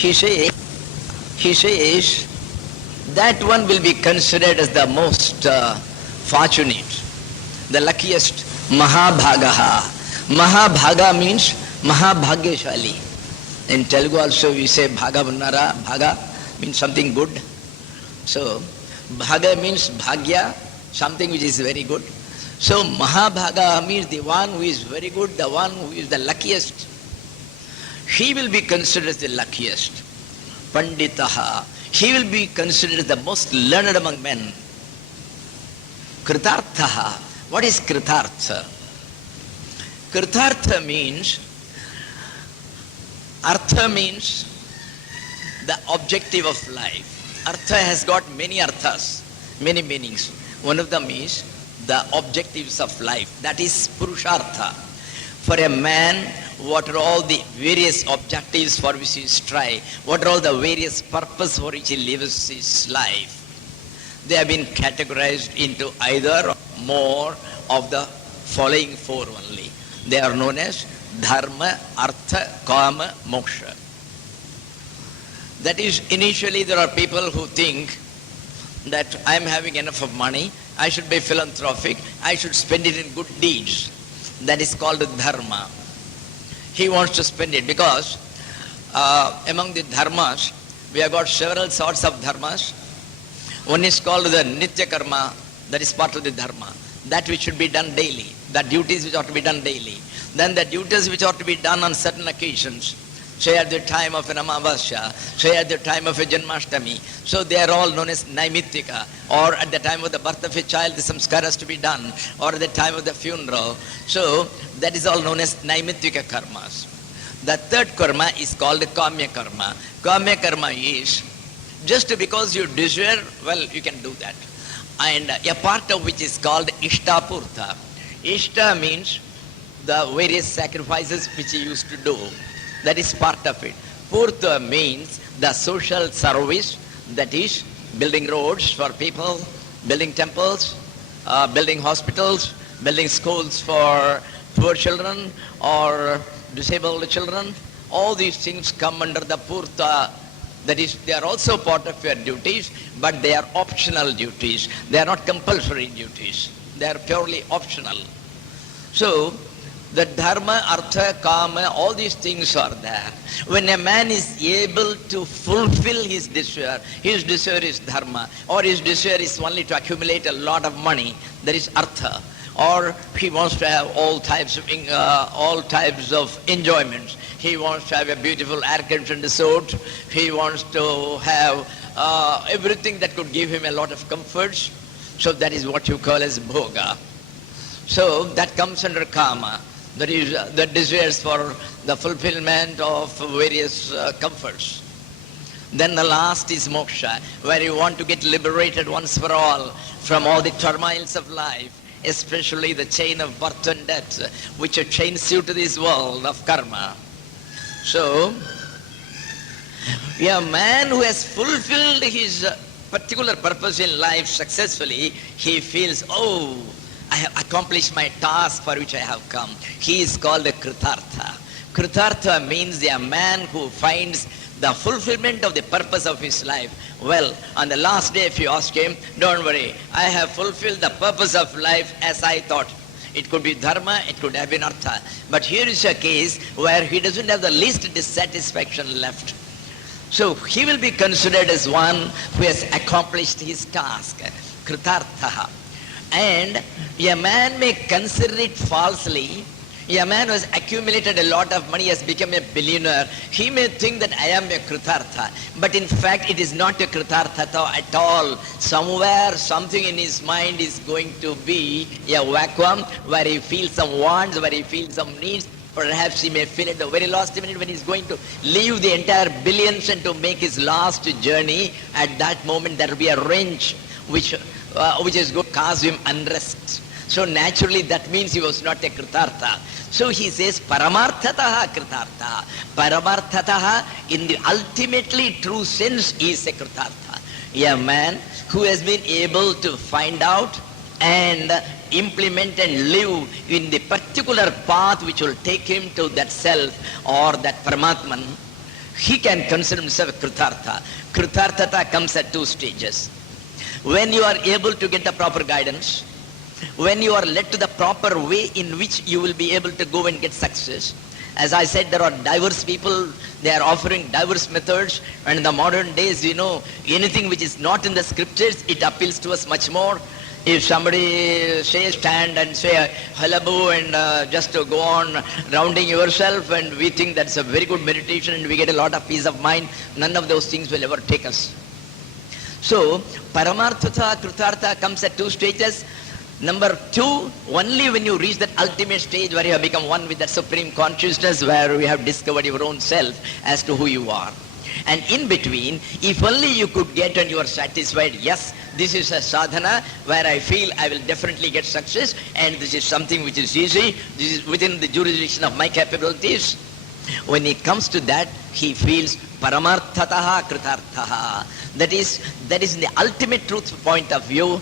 He say, he says that one will be considered as the most fortunate, the luckiest. Mahabhagaha. Mahabhaga means Mahabhagyashali. In Telugu also we say Bhaga Vannara. Bhaga means something good. So Bhaga means Bhagya, something which is very good. So Mahabhaga means the one who is very good, the one who is the luckiest. He will be considered the luckiest. Panditaha. He will be considered the most learned among men. Kritarthaha. What is Kritartha? Kritartha means, Artha means the objective of life. Artha has got many arthas, many meanings. One of them is the objectives of life. That is Purushartha. For a man, what are all the various objectives for which he strives? What are all the various purposes for which he lives his life? They have been categorized into either or more of the following four only. They are known as Dharma, Artha, Kama, Moksha. That is, initially there are people who think that I am having enough of money, I should be philanthropic, I should spend it in good deeds. That is called Dharma. He wants to spend it because among the dharmas, we have got several sorts of dharmas. One is called the Nitya Karma, that is part of the dharma. That which should be done daily, the duties which ought to be done daily. Then the duties which ought to be done on certain occasions, say at the time of an Amavasya, say at the time of a Janmashtami. So they are all known as Naimittika, or at the time of the birth of a child, the samskara has to be done, or at the time of the funeral. So that is all known as Naimittika karmas. The third karma is called Kamya karma. Kamya karma is just because you desire, well, you can do that. And a part of which is called Ishtapurtha. Ishta means the various sacrifices which he used to do. That is part of it. Purtha means the social service, that is building roads for people, building temples, building hospitals, building schools for poor children or disabled children. All these things come under the Purtha. That is, they are also part of your duties, but they are optional duties. They are not compulsory duties. They are purely optional. So, the Dharma, Artha, Kama, all these things are there. When a man is able to fulfill his desire is Dharma, or his desire is only to accumulate a lot of money, that is Artha. Or he wants to have all types of enjoyments. He wants to have a beautiful air-conditioned resort. He wants to have everything that could give him a lot of comforts. So that is what you call as bhoga. So that comes under Kama. That is the desires for the fulfillment of various comforts. Then the last is moksha, where you want to get liberated once for all from all the turmoils of life, especially the chain of birth and death, which chains you to this world of karma. So, a man who has fulfilled his particular purpose in life successfully, he feels, oh, I have accomplished my task for which I have come. He is called a Kritartha. Kritartha means a man who finds the fulfillment of the purpose of his life. Well, on the last day, if you ask him, don't worry, I have fulfilled the purpose of life as I thought. It could be dharma, it could have been artha. But here is a case where he doesn't have the least dissatisfaction left. So he will be considered as one who has accomplished his task, Kritartha. And a man may consider it falsely. A man who has accumulated a lot of money, has become a billionaire, he may think that I am a Kritartha. But in fact, it is not a Kritartha at all. Somewhere, something in his mind is going to be a vacuum where he feels some wants, where he feels some needs. Perhaps he may feel at the very last minute when he's going to leave the entire billions and to make his last journey. At that moment, there will be a wrench which is going to cause him unrest. So naturally that means he was not a Kritartha. So he says Paramarthataha Kritartha. Paramarthataha in the ultimately true sense is a Kritartha. A man who has been able to find out and implement and live in the particular path which will take him to that self or that Paramatman. he can consider himself Kritartha. Kritarthata comes at two stages. When you are able to get the proper guidance, when you are led to the proper way in which you will be able to go and get success. As I said, there are diverse people, they are offering diverse methods, and in the modern days, anything which is not in the scriptures, it appeals to us much more. If somebody says stand and say hullabaloo and just to go on rounding yourself, and we think that's a very good meditation and we get a lot of peace of mind, none of those things will ever take us. So, Paramartha, Kritartha comes at two stages. Number two, only when you reach that ultimate stage where you have become one with that supreme consciousness, where you have discovered your own self as to who you are. And in between, if only you could get and you are satisfied, yes, this is a sadhana where I feel I will definitely get success, and this is something which is easy, this is within the jurisdiction of my capabilities. When he comes to that, he feels Paramarthataha Kritarthaha. That is in the ultimate truth point of view,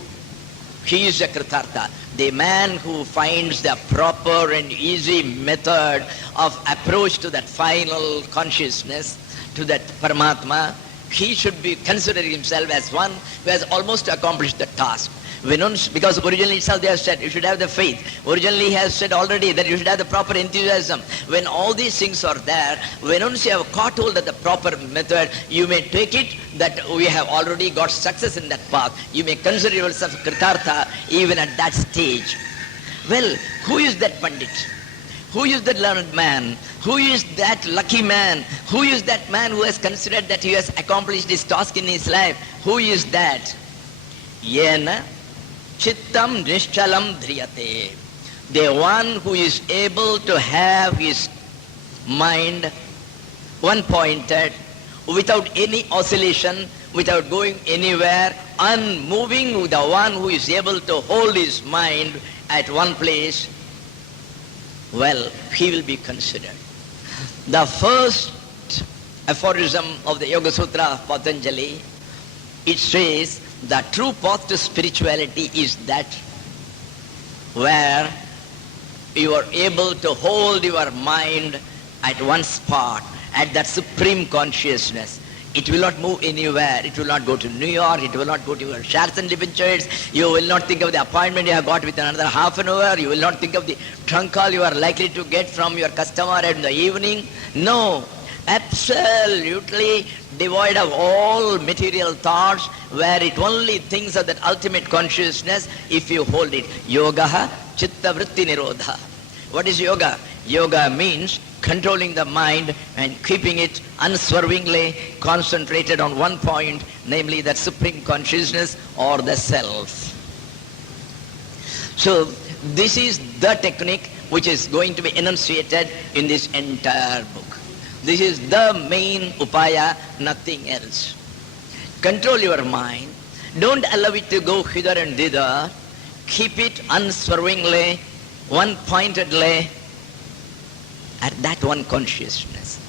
he is a Kritartha, the man who finds the proper and easy method of approach to that final consciousness, to that Paramatma. He should be considering himself as one who has almost accomplished the task. Because originally itself they have said you should have the faith. Originally he has said already that you should have the proper enthusiasm. When all these things are there, when once you have caught hold of the proper method, you may take it that we have already got success in that path. You may consider yourself Kritartha even at that stage. Well, who is that Pandit? Who is that learned man? Who is that lucky man? Who is that man who has considered that he has accomplished his task in his life? Who is that? Yena Chittam Nishchalam Dhriyate. The one who is able to have his mind one-pointed, without any oscillation, without going anywhere, unmoving, the one who is able to hold his mind at one place, well, he will be considered. The first aphorism of the Yoga Sutra of Patanjali, it says, the true path to spirituality is that where you are able to hold your mind at one spot, at that supreme consciousness. It will not move anywhere. It will not go to New York. It will not go to your shares and debentures. You will not think of the appointment you have got with another half an hour. You will not think of the trunk call you are likely to get from your customer in the evening. No. Absolutely devoid of all material thoughts, where it only thinks of that ultimate consciousness if you hold it. Yogaha chitta vritti nirodha. What is yoga? Yoga means controlling the mind and keeping it unswervingly concentrated on one point, namely that supreme consciousness or the self. So this is the technique which is going to be enunciated in this entire book. This is the main upaya, nothing else. Control your mind. Don't allow it to go hither and thither. Keep it unswervingly, one-pointedly at that one consciousness.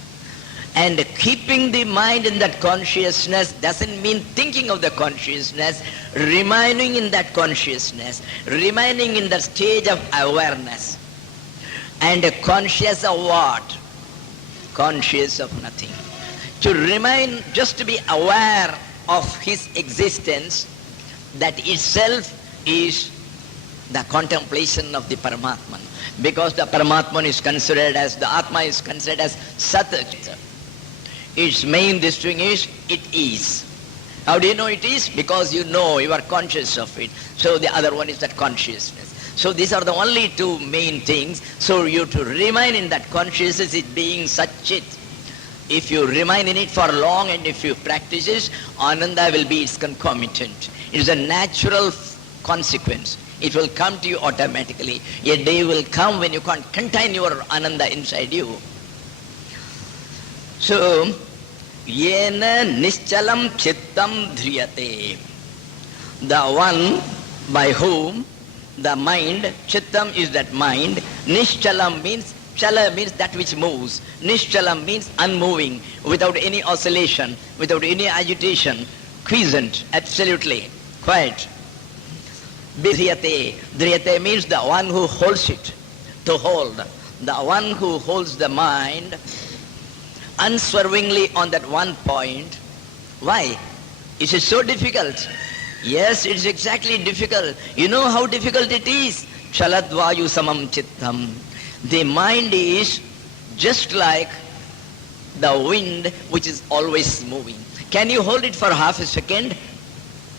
And keeping the mind in that consciousness doesn't mean thinking of the consciousness, remaining in that consciousness, remaining in the stage of awareness. And conscious of what? Conscious of nothing. To remain, just to be aware of his existence, that itself is the contemplation of the Paramatman. Because the Paramatman is considered as, the Atma is considered as Sat. Its main this thing is, it is. How do you know it is? Because you know, you are conscious of it. So the other one is that consciousness. So these are the only two main things. So you to remain in that consciousness, it being Satchit. If you remain in it for long and if you practice it, Ananda will be its concomitant. It is a natural consequence. It will come to you automatically. A day will come when you can't contain your Ananda inside you. So, Yena Nischalam Chittam Dhriyate. The one by whom the mind, Chittam is that mind, Nishchalam means, Chala means that which moves. Nishchalam means unmoving, without any oscillation, without any agitation, quiescent, absolutely, quiet. Dhriyate. Dhriyate means the one who holds it, to hold. The one who holds the mind unswervingly on that one point. Why? Is it so difficult? Yes, it's exactly difficult. You know how difficult it is? Chaladvayu samam chittam. The mind is just like the wind which is always moving. Can you hold it for half a second?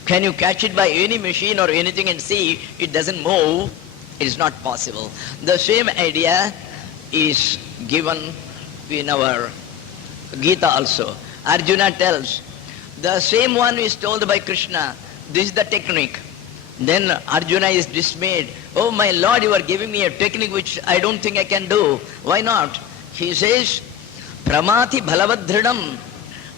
Can you catch it by any machine or anything and see it doesn't move? It is not possible. The same idea is given in our Gita also. Arjuna tells, the same one is told by Krishna, this is the technique. Then Arjuna is dismayed. Oh my Lord, you are giving me a technique which I don't think I can do. Why not? He says, Pramati bhalavadhridam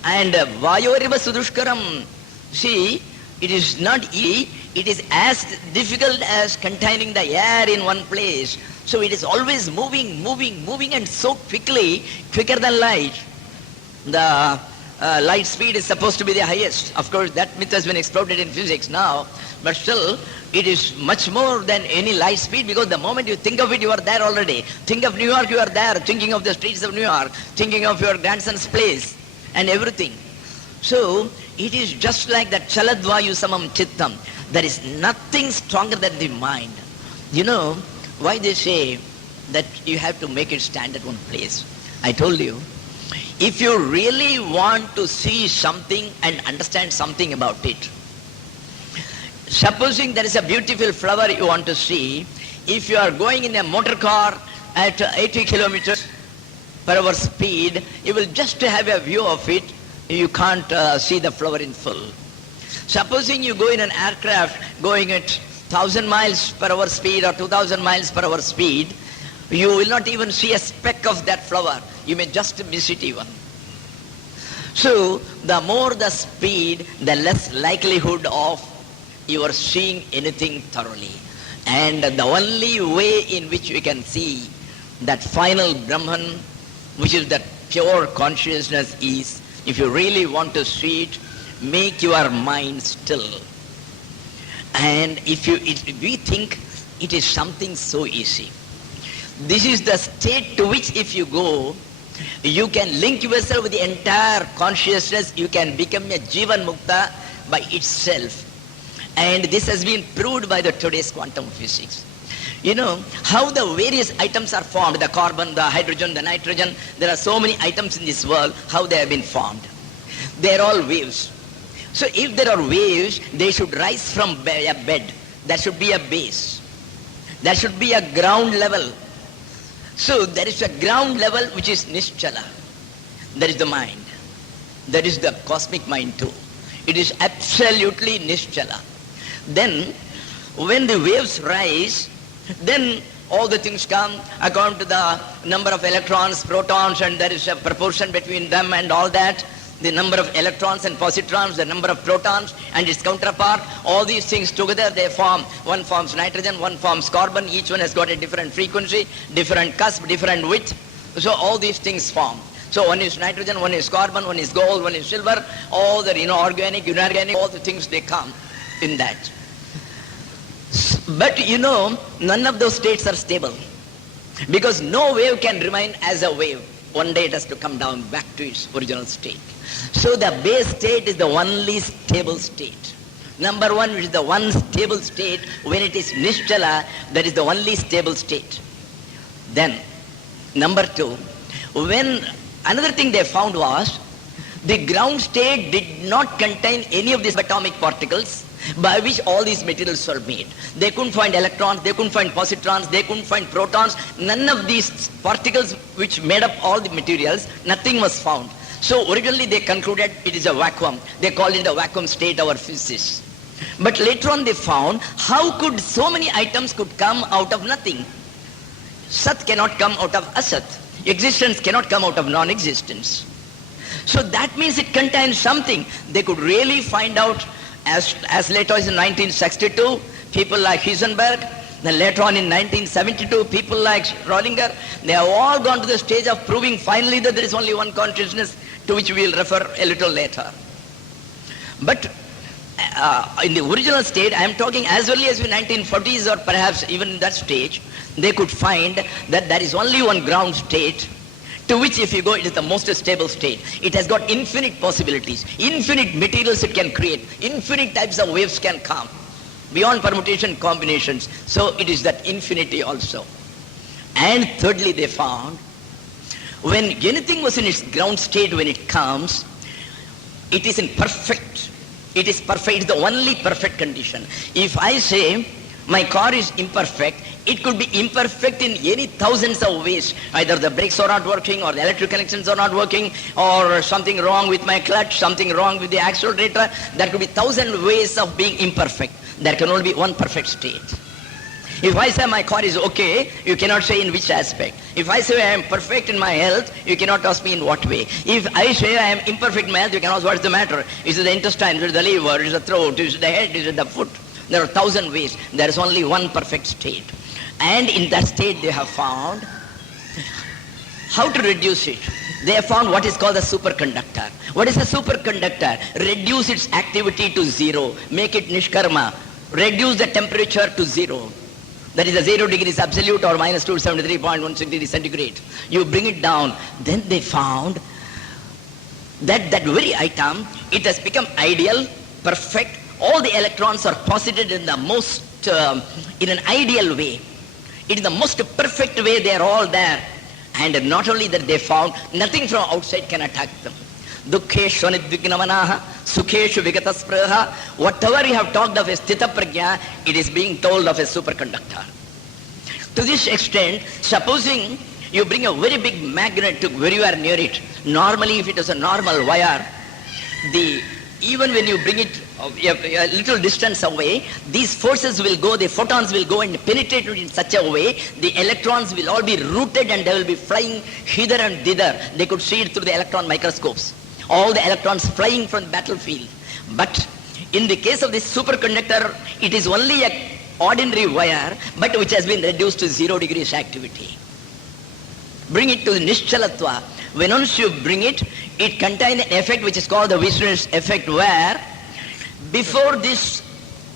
and vayoriva sudushkaram. See, it is not easy. It is as difficult as containing the air in one place. So it is always moving and so quickly, quicker than light. The light speed is supposed to be the highest. Of course, that myth has been exploded in physics now, but still, it is much more than any light speed, because the moment you think of it, you are there already. Think of New York, you are there. Thinking of the streets of New York, thinking of your grandson's place and everything. So, it is just like that chaladvayu samam chittam. There is nothing stronger than the mind. You know why they say that you have to make it stand at one place? I told you, if you really want to see something and understand something about it, supposing there is a beautiful flower you want to see, if you are going in a motor car at 80 kilometers per hour speed, you will just have a view of it. You can't see the flower in full. Supposing you go in an aircraft going at 1000 miles per hour speed or 2000 miles per hour speed, you will not even see a speck of that flower. You may just miss it even. So, the more the speed, the less likelihood of you are seeing anything thoroughly. And the only way in which we can see that final Brahman, which is that pure consciousness, is, if you really want to see it, make your mind still. And if we think it is something so easy. This is the state to which if you go, you can link yourself with the entire consciousness. You can become a Jivan Mukta by itself. And this has been proved by the today's quantum physics. You know how the various items are formed, the carbon, the hydrogen, the nitrogen. There are so many items in this world, how they have been formed. They are all waves. So if there are waves, they should rise from a bed. There should be a base. There should be a ground level. So there is a ground level which is Nischala. There is the mind. There is the cosmic mind too. It is absolutely Nischala. Then when the waves rise, then all the things come according to the number of electrons, protons, and there is a proportion between them and all that. The number of electrons and positrons, the number of protons and its counterpart, all these things together they form. One forms nitrogen, one forms carbon, each one has got a different frequency, different cusp, different width. So all these things form. So one is nitrogen, one is carbon, one is gold, one is silver, all the organic, inorganic, all the things they come in that. But none of those states are stable, because no wave can remain as a wave. One day it has to come down back to its original state. So the base state is the only stable state. Number one, which is the one stable state, when it is Nischala, that is the only stable state. Then, number two, when another thing they found was, the ground state did not contain any of these atomic particles by which all these materials were made. They couldn't find electrons, they couldn't find positrons, they couldn't find protons. None of these particles which made up all the materials, nothing was found. So originally they concluded it is a vacuum. They called it a vacuum state, our physicists. But later on they found, how could so many items could come out of nothing? Sat cannot come out of asat. Existence cannot come out of non-existence. So that means it contains something. They could really find out as late as in 1962, people like Heisenberg. Then later on in 1972, people like Schrödinger, they have all gone to the stage of proving finally that there is only one consciousness, to which we will refer a little later. But in the original state, I am talking as early as the 1940s or perhaps even in that stage, they could find that there is only one ground state to which if you go, it is the most stable state. It has got infinite possibilities, infinite materials it can create, infinite types of waves can come, beyond permutation combinations. So it is that infinity also. And thirdly, they found, when anything was in its ground state, when it comes, it is in perfect. It is perfect. It's the only perfect condition. If I say my car is imperfect, it could be imperfect in any thousands of ways. Either the brakes are not working, or the electric connections are not working, or something wrong with my clutch, something wrong with the accelerator. There could be 1,000 ways of being imperfect. There can only be one perfect state. If I say my car is okay, you cannot say in which aspect. If I say I am perfect in my health, you cannot ask me in what way. If I say I am imperfect in my health, you can ask what is the matter. Is it the intestine, is it the liver, is it the throat, is it the head, is it the foot? There are 1,000 ways. There is only one perfect state. And in that state they have found how to reduce it. They have found what is called the superconductor. What is a superconductor? Reduce its activity to zero. Make it nishkarma. Reduce the temperature to zero. That is a 0 degrees absolute or minus 273.16 degrees centigrade. You bring it down. Then they found that that very item, it has become ideal, perfect. All the electrons are posited in the most, in an ideal way. It is the most perfect way. They are all there. And not only that, they found nothing from outside can attack them. Dukkeshu anidvignamanaha, sukheshu vigataspраha. Whatever you have talked of a sthita prajna, it is being told of a superconductor. To this extent, supposing you bring a very big magnet to where you are near it. Normally, if it is a normal wire, even when you bring it a little distance away, these forces will go, the photons will go and penetrate it in such a way, the electrons will all be rooted and they will be flying hither and thither. They could see it through the electron microscopes. All the electrons flying from the battlefield. But in the case of this superconductor, it is only an ordinary wire, but which has been reduced to 0 degrees activity. Bring it to Nishchalatva. When once you bring it, it contains an effect which is called the Vishnun's effect, where before this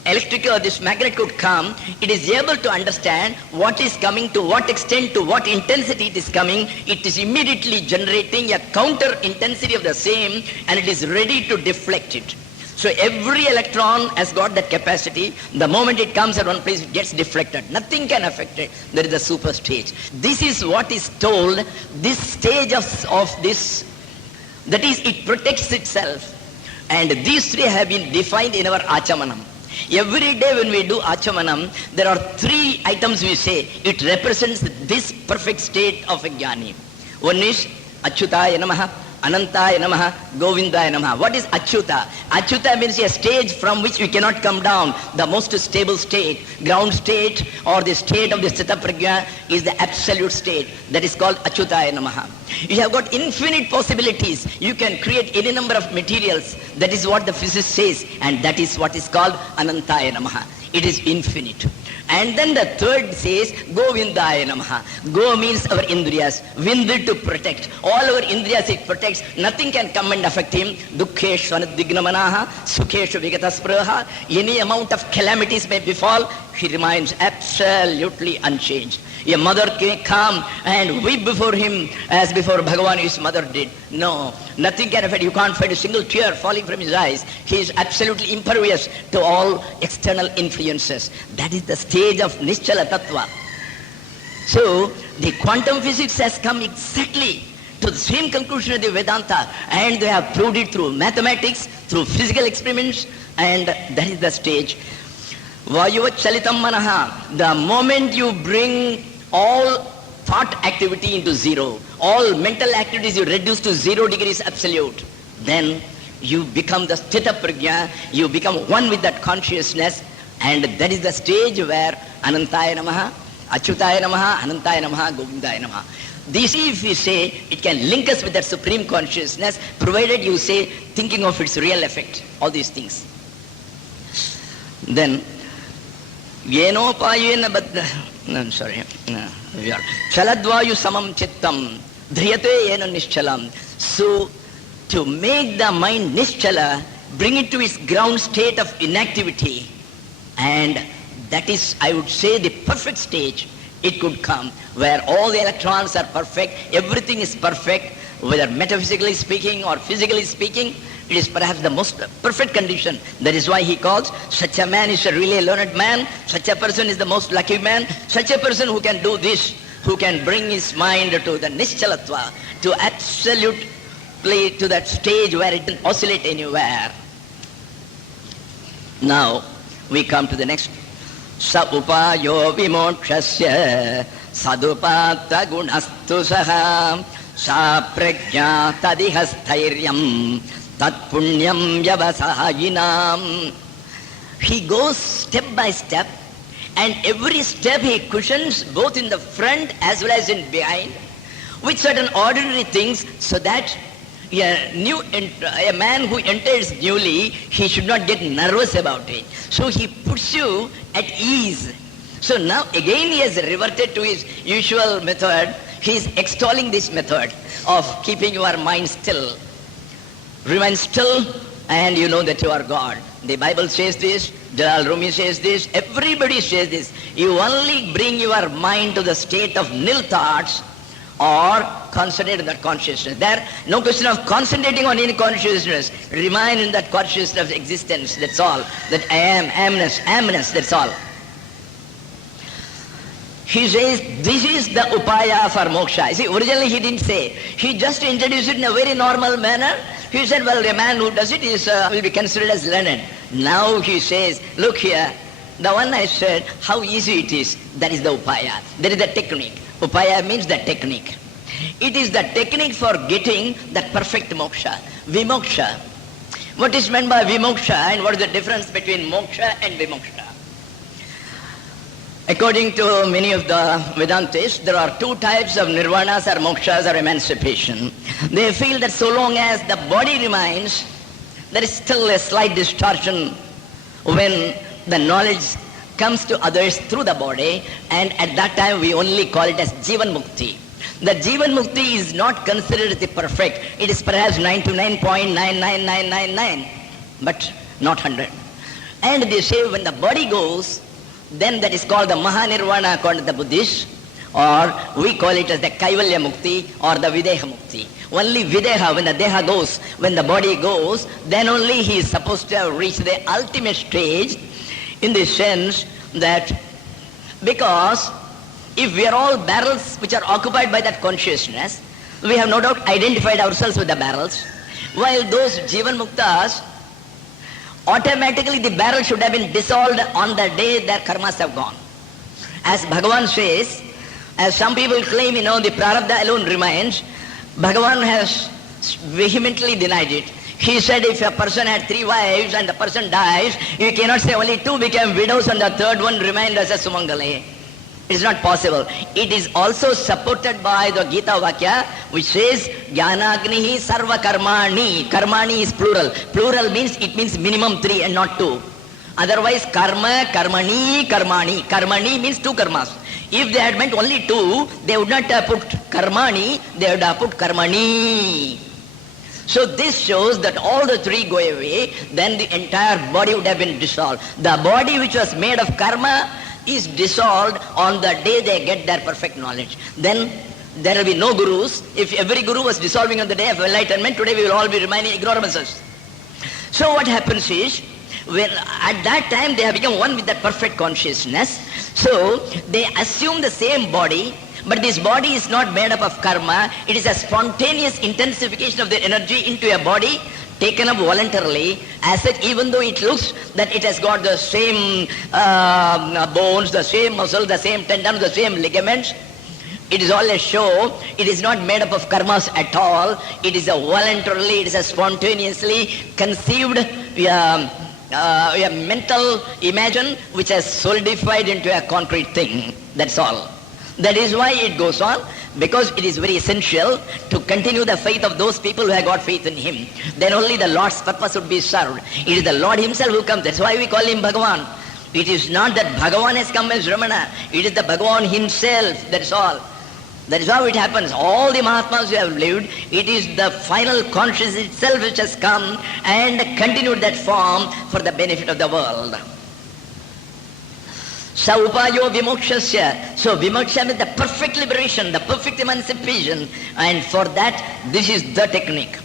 electrical or this magnet could come, it is able to understand what is coming, to what extent, to what intensity it is coming. It is immediately generating a counter intensity of the same, and it is ready to deflect it. So every electron has got that capacity. The moment it comes at one place, it gets deflected. Nothing can affect it. There is a super stage. This is what is told, this stage of this, that is, it protects itself. And these three have been defined in our Achamanam. Every day when we do Achamanam, there are 3 items we say. It represents this perfect state of a jnani. One is Achyutaya Namaha, Anantaya Namaha, Govindaya Namaha. What is Achyuta? Achyuta means a stage from which we cannot come down. The most stable state, ground state, or the state of the Sthita Prajna is the absolute state. That is called Achyutaya Namaha. You have got infinite possibilities. You can create any number of materials. That is what the physicist says. And that is what is called Anantaya Namaha. It is infinite. And then the third says, Govindaya Namaha. Go means our Indriyas. Vind to protect. All our Indriyas it protects. Nothing can come and affect him. Dukkeshu anidvignamanaha, sukheshu vigataspраha. Any amount of calamities may befall, he remains absolutely unchanged. A mother can come and weep before him as before Bhagavan his mother did. No, nothing can affect. You can't find a single tear falling from his eyes. He is absolutely impervious to all external influences. That is the stage of Nischala Tattva. So the quantum physics has come exactly to the same conclusion of the Vedanta, and they have proved it through mathematics, through physical experiments, and that is the stage. Vayuva chalitam manaha. The moment you bring all thought activity into zero, all mental activities you reduce to 0 degrees absolute, then you become the Sthita Prajna, you become one with that consciousness, and that is the stage where Anantaya Namaha, Achyutaya Namaha, Anantaya Namaha, Govindaya Namaha. This, if you say, it can link us with that supreme consciousness, provided you say, thinking of its real effect, all these things. Then, Yenopayena Badda, I'm sorry, Chaladvayu Samam Chittam, Dhriyate Yena Nishchalam. So, to make the mind Nischala, bring it to its ground state of inactivity, and that is, I would say, the perfect stage. it could come, where all the electrons are perfect, everything is perfect, whether metaphysically speaking or physically speaking, it is perhaps the most perfect condition. That is why he calls such a man is a really learned man, such a person is the most lucky man, such a person who can do this, who can bring his mind to the Nishchalatva, to absolutely to that stage where it can oscillate anywhere. Now we come to the next. Sa upayo vimokshasya sadupata gunastu saha sa prajna tadihastairyam tat punyam yavasahayinam. He goes step by step, and every step he cushions both in the front as well as in behind with certain ordinary things, so that a man who enters newly, he should not get nervous about it. So he puts you at ease. So now again he has reverted to his usual method. He is extolling this method of keeping your mind still. Remain still and you know that you are God. The Bible says this, Jalal Rumi says this, everybody says this. You only bring your mind to the state of nil thoughts or concentrate on that consciousness. There, no question of concentrating on any consciousness. Remain in that consciousness of existence, that's all. That I am, amness, that's all. He says, this is the upaya for moksha. See, originally he didn't say. He just introduced it in a very normal manner. He said, well, the man who does it will be considered as learned. Now he says, look here, the one I said, how easy it is, that is the upaya. That is the technique. Upaya means the technique. It is the technique for getting that perfect moksha, vimoksha. What is meant by vimoksha and what is the difference between moksha and vimoksha? According to many of the Vedantists, there are two types of nirvanas or mokshas or emancipation. They feel that so long as the body remains, there is still a slight distortion when the knowledge comes to others through the body, and at that time we only call it as Jivan Mukti. The Jivan Mukti is not considered the perfect. It is perhaps 99.99999, but not 100. And they say when the body goes, then that is called the Mahanirvana according to the Buddhists, or we call it as the Kaivalya Mukti or the Videha Mukti. Only Videha, when the Deha goes, when the body goes, then only he is supposed to have reached the ultimate stage, in the sense that because if we are all barrels which are occupied by that consciousness, we have no doubt identified ourselves with the barrels, while those Jivan Muktas, automatically the barrel should have been dissolved on the day their karmas have gone. As Bhagavan says, as some people claim, the prarabdha alone remains, Bhagavan has vehemently denied it. He said if a person had 3 wives and the person dies, you cannot say only 2 became widows and the third one remained as a Sumangale. It is not possible. It is also supported by the Gita Vakya, which says Jnanagnihi sarva karmani. Karmani is plural. Plural means it means minimum 3 and not 2. Otherwise karma, karmani, karmani. Karmani means 2 karmas. If they had meant only 2, they would not have put karmani, they would have put karmani. So this shows that all the 3 go away, then the entire body would have been dissolved. The body which was made of karma is dissolved on the day they get their perfect knowledge. Then there will be no gurus. If every guru was dissolving on the day of enlightenment, today we will all be remaining ignoramuses. So what happens is, when at that time they have become one with that perfect consciousness, so they assume the same body, but this body is not made up of karma. It is a spontaneous intensification of the energy into a body taken up voluntarily. As such, even though it looks that it has got the same bones, the same muscles, the same tendons, the same ligaments, it is all a show. It is not made up of karmas at all. It is a voluntarily, it is a spontaneously conceived a mental imagine which has solidified into a concrete thing. That's all. That is why it goes on, because it is very essential to continue the faith of those people who have got faith in Him. Then only the Lord's purpose would be served. It is the Lord Himself who comes. That's why we call Him Bhagavan. It is not that Bhagavan has come as Ramana. It is the Bhagavan Himself. That's all. That is how it happens. All the Mahatmas who have lived, it is the final consciousness itself which has come and continued that form for the benefit of the world. Sa upayo vimokshasya. So vimoksha means the perfect liberation, the perfect emancipation. And for that, this is the technique.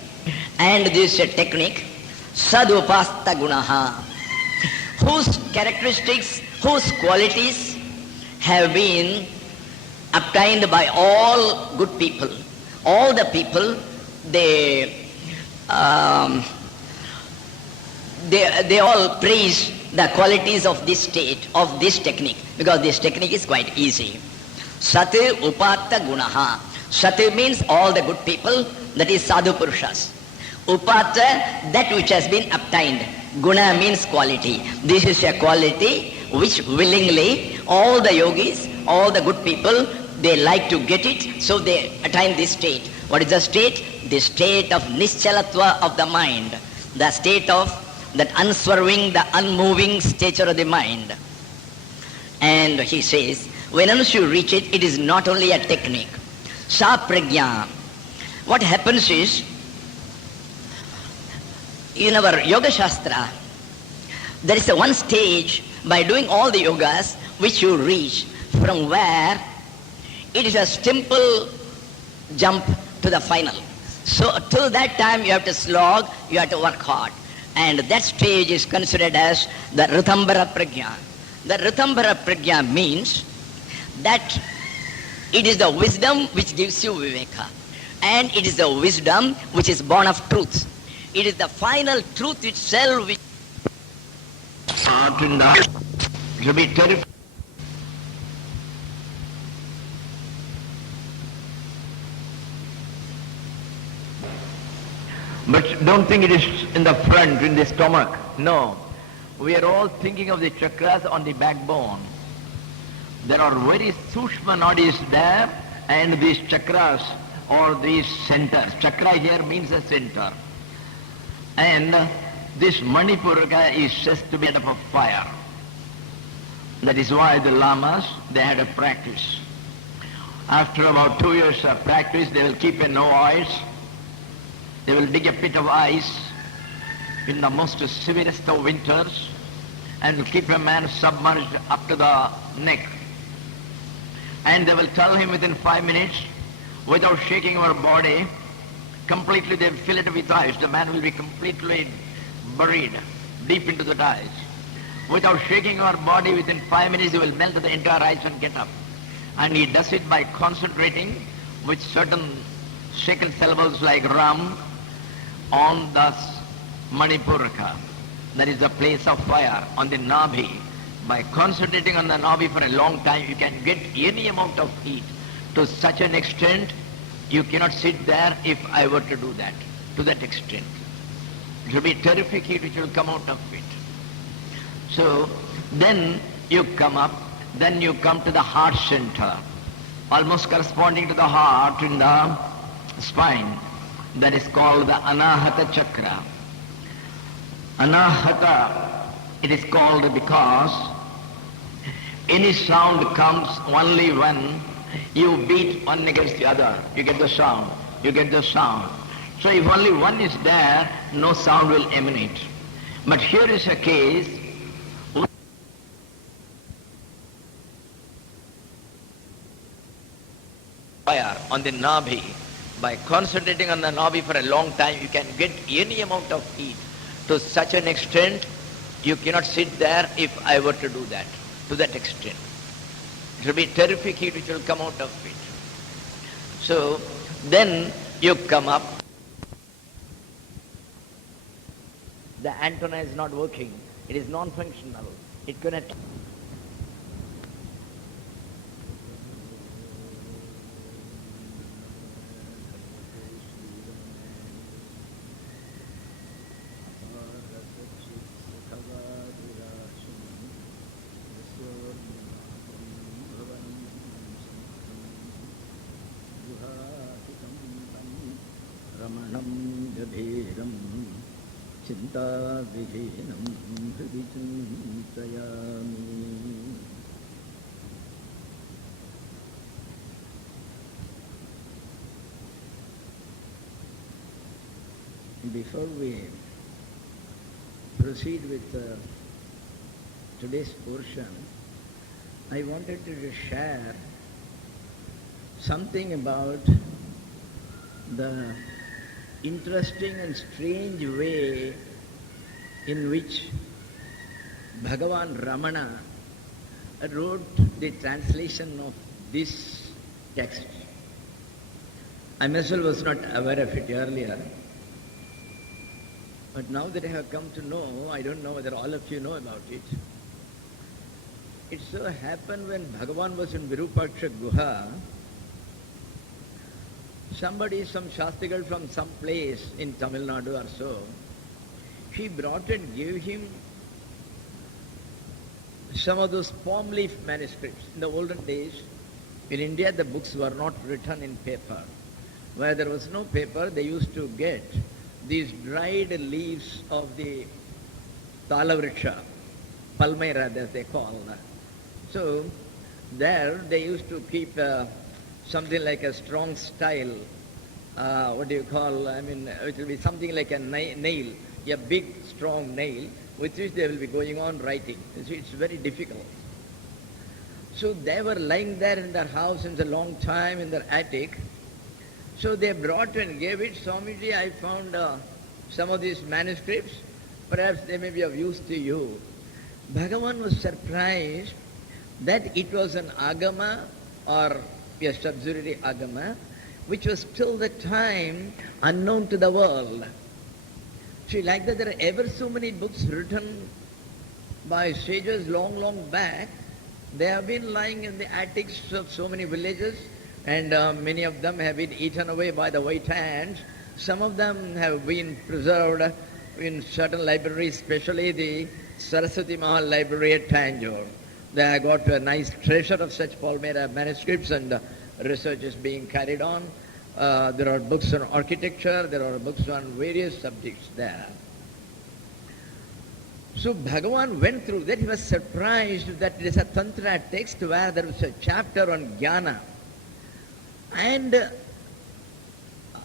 And this technique, sadupasta gunaha, whose characteristics, whose qualities have been obtained by all good people. All the people, they all praise the qualities of this state, of this technique, because this technique is quite easy. Sat upatta gunaha. Sat means all the good people, that is sadhu purushas. Upatta, that which has been obtained. Guna means quality. This is a quality which willingly all the yogis, all the good people, they like to get it, so they attain this state. What is the state? The state of nischalatva of the mind, the state of that unswerving, the unmoving stature of the mind. And he says, when once you reach it, it is not only a technique. Sa prajna. What happens is, in our Yoga Shastra, there is a one stage by doing all the yogas which you reach, from where it is a simple jump to the final. So till that time you have to slog, you have to work hard. And that stage is considered as the Ritambara Prajna. The Ritambara Prajna means that it is the wisdom which gives you Viveka. And it is the wisdom which is born of truth. It is the final truth itself which should be terrified. But don't think it is in the front, in the stomach. No. We are all thinking of the chakras on the backbone. There are very sushma nadis there, and these chakras or these centers. Chakra here means a center. And this Manipuraka is said to be made up of fire. That is why the lamas, they had a practice. After about 2 years of practice, they will keep a novice. They will dig a pit of ice in the most severest of winters and will keep a man submerged up to the neck. And they will tell him within 5 minutes, without shaking our body, completely they fill it with ice. The man will be completely buried deep into the ice. Without shaking our body, within 5 minutes he will melt the entire ice and get up. And he does it by concentrating with certain second syllables like Ram on the Manipuraka. That is the place of fire, on the Nabhi. By concentrating on the Nabhi for a long time, you can get any amount of heat to such an extent you cannot sit there if I were to do that, to that extent. It will be terrific heat which will come out of it. So then you come up, then you come to the heart center, almost corresponding to the heart in the spine. That is called the Anahata Chakra. Anahata, it is called because any sound comes only when you beat one against the other. You get the sound. You get the sound. So if only one is there, no sound will emanate. But here is a case fire on the Nabhi. By concentrating on the Nabhi for a long time, you can get any amount of heat to such an extent you cannot sit there if I were to do that, to that extent. It will be terrific heat which will come out of it. So then you come up. The antenna is not working. It is non-functional. It cannot. चिन्ताविहीनं हृदि चिन्तयामि. Before we proceed with today's portion, I wanted to share something about the interesting and strange way in which Bhagavan Ramana wrote the translation of this text. I myself was not aware of it earlier, but now that I have come to know, I don't know whether all of you know about it. It so happened when Bhagavan was in Virupaksha Guha, somebody, some Shastrigal from some place in Tamil Nadu or so, she brought and gave him some of those palm leaf manuscripts. In the olden days, in India, the books were not written in paper. Where there was no paper, they used to get these dried leaves of the Talavriksha, Palmyra as they call that. So there they used to keep something like a strong style, it will be something like a nail, a big strong nail, with which they will be going on writing. You see, it's very difficult. So they were lying there in their house since a long time in their attic. So they brought and gave it. Swamiji, I found some of these manuscripts. Perhaps they may be of use to you. Bhagavan was surprised that it was an agama or a subsidiary agama, which was till the time unknown to the world. See, like that there are ever so many books written by sages long, long back. They have been lying in the attics of so many villages, and many of them have been eaten away by the white ants. Some of them have been preserved in certain libraries, especially the Saraswati Mahal Library at Tanjore. They have got a nice treasure of such Palmyra manuscripts, and research is being carried on. There are books on architecture, there are books on various subjects there. So Bhagavan went through that. He was surprised that it is a Tantra text where there was a chapter on Jnana. And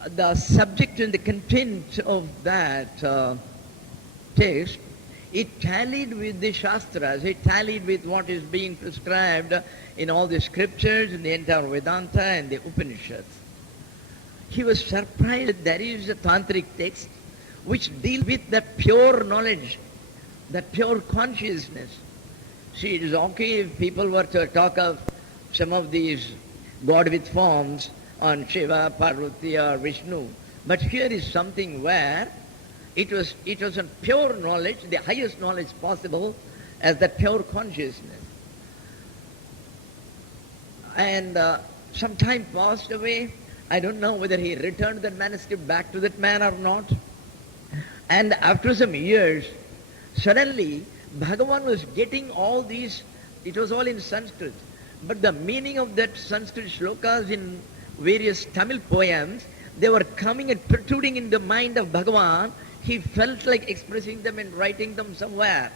the subject and the content of that text, it tallied with the Shastras, it tallied with what is being prescribed in all the scriptures, in the entire Vedanta and the Upanishads. He was surprised that there is a tantric text which deals with the pure knowledge, the pure consciousness. See, it is okay if people were to talk of some of these God with forms on Shiva, Parvati or Vishnu, but here is something where it was a pure knowledge, the highest knowledge possible as the pure consciousness. And some time passed away. I don't know whether he returned that manuscript back to that man or not. And after some years, suddenly Bhagavan was getting all these, it was all in Sanskrit, but the meaning of that Sanskrit shlokas in various Tamil poems, they were coming and protruding in the mind of Bhagavan. He felt like expressing them and writing them somewhere.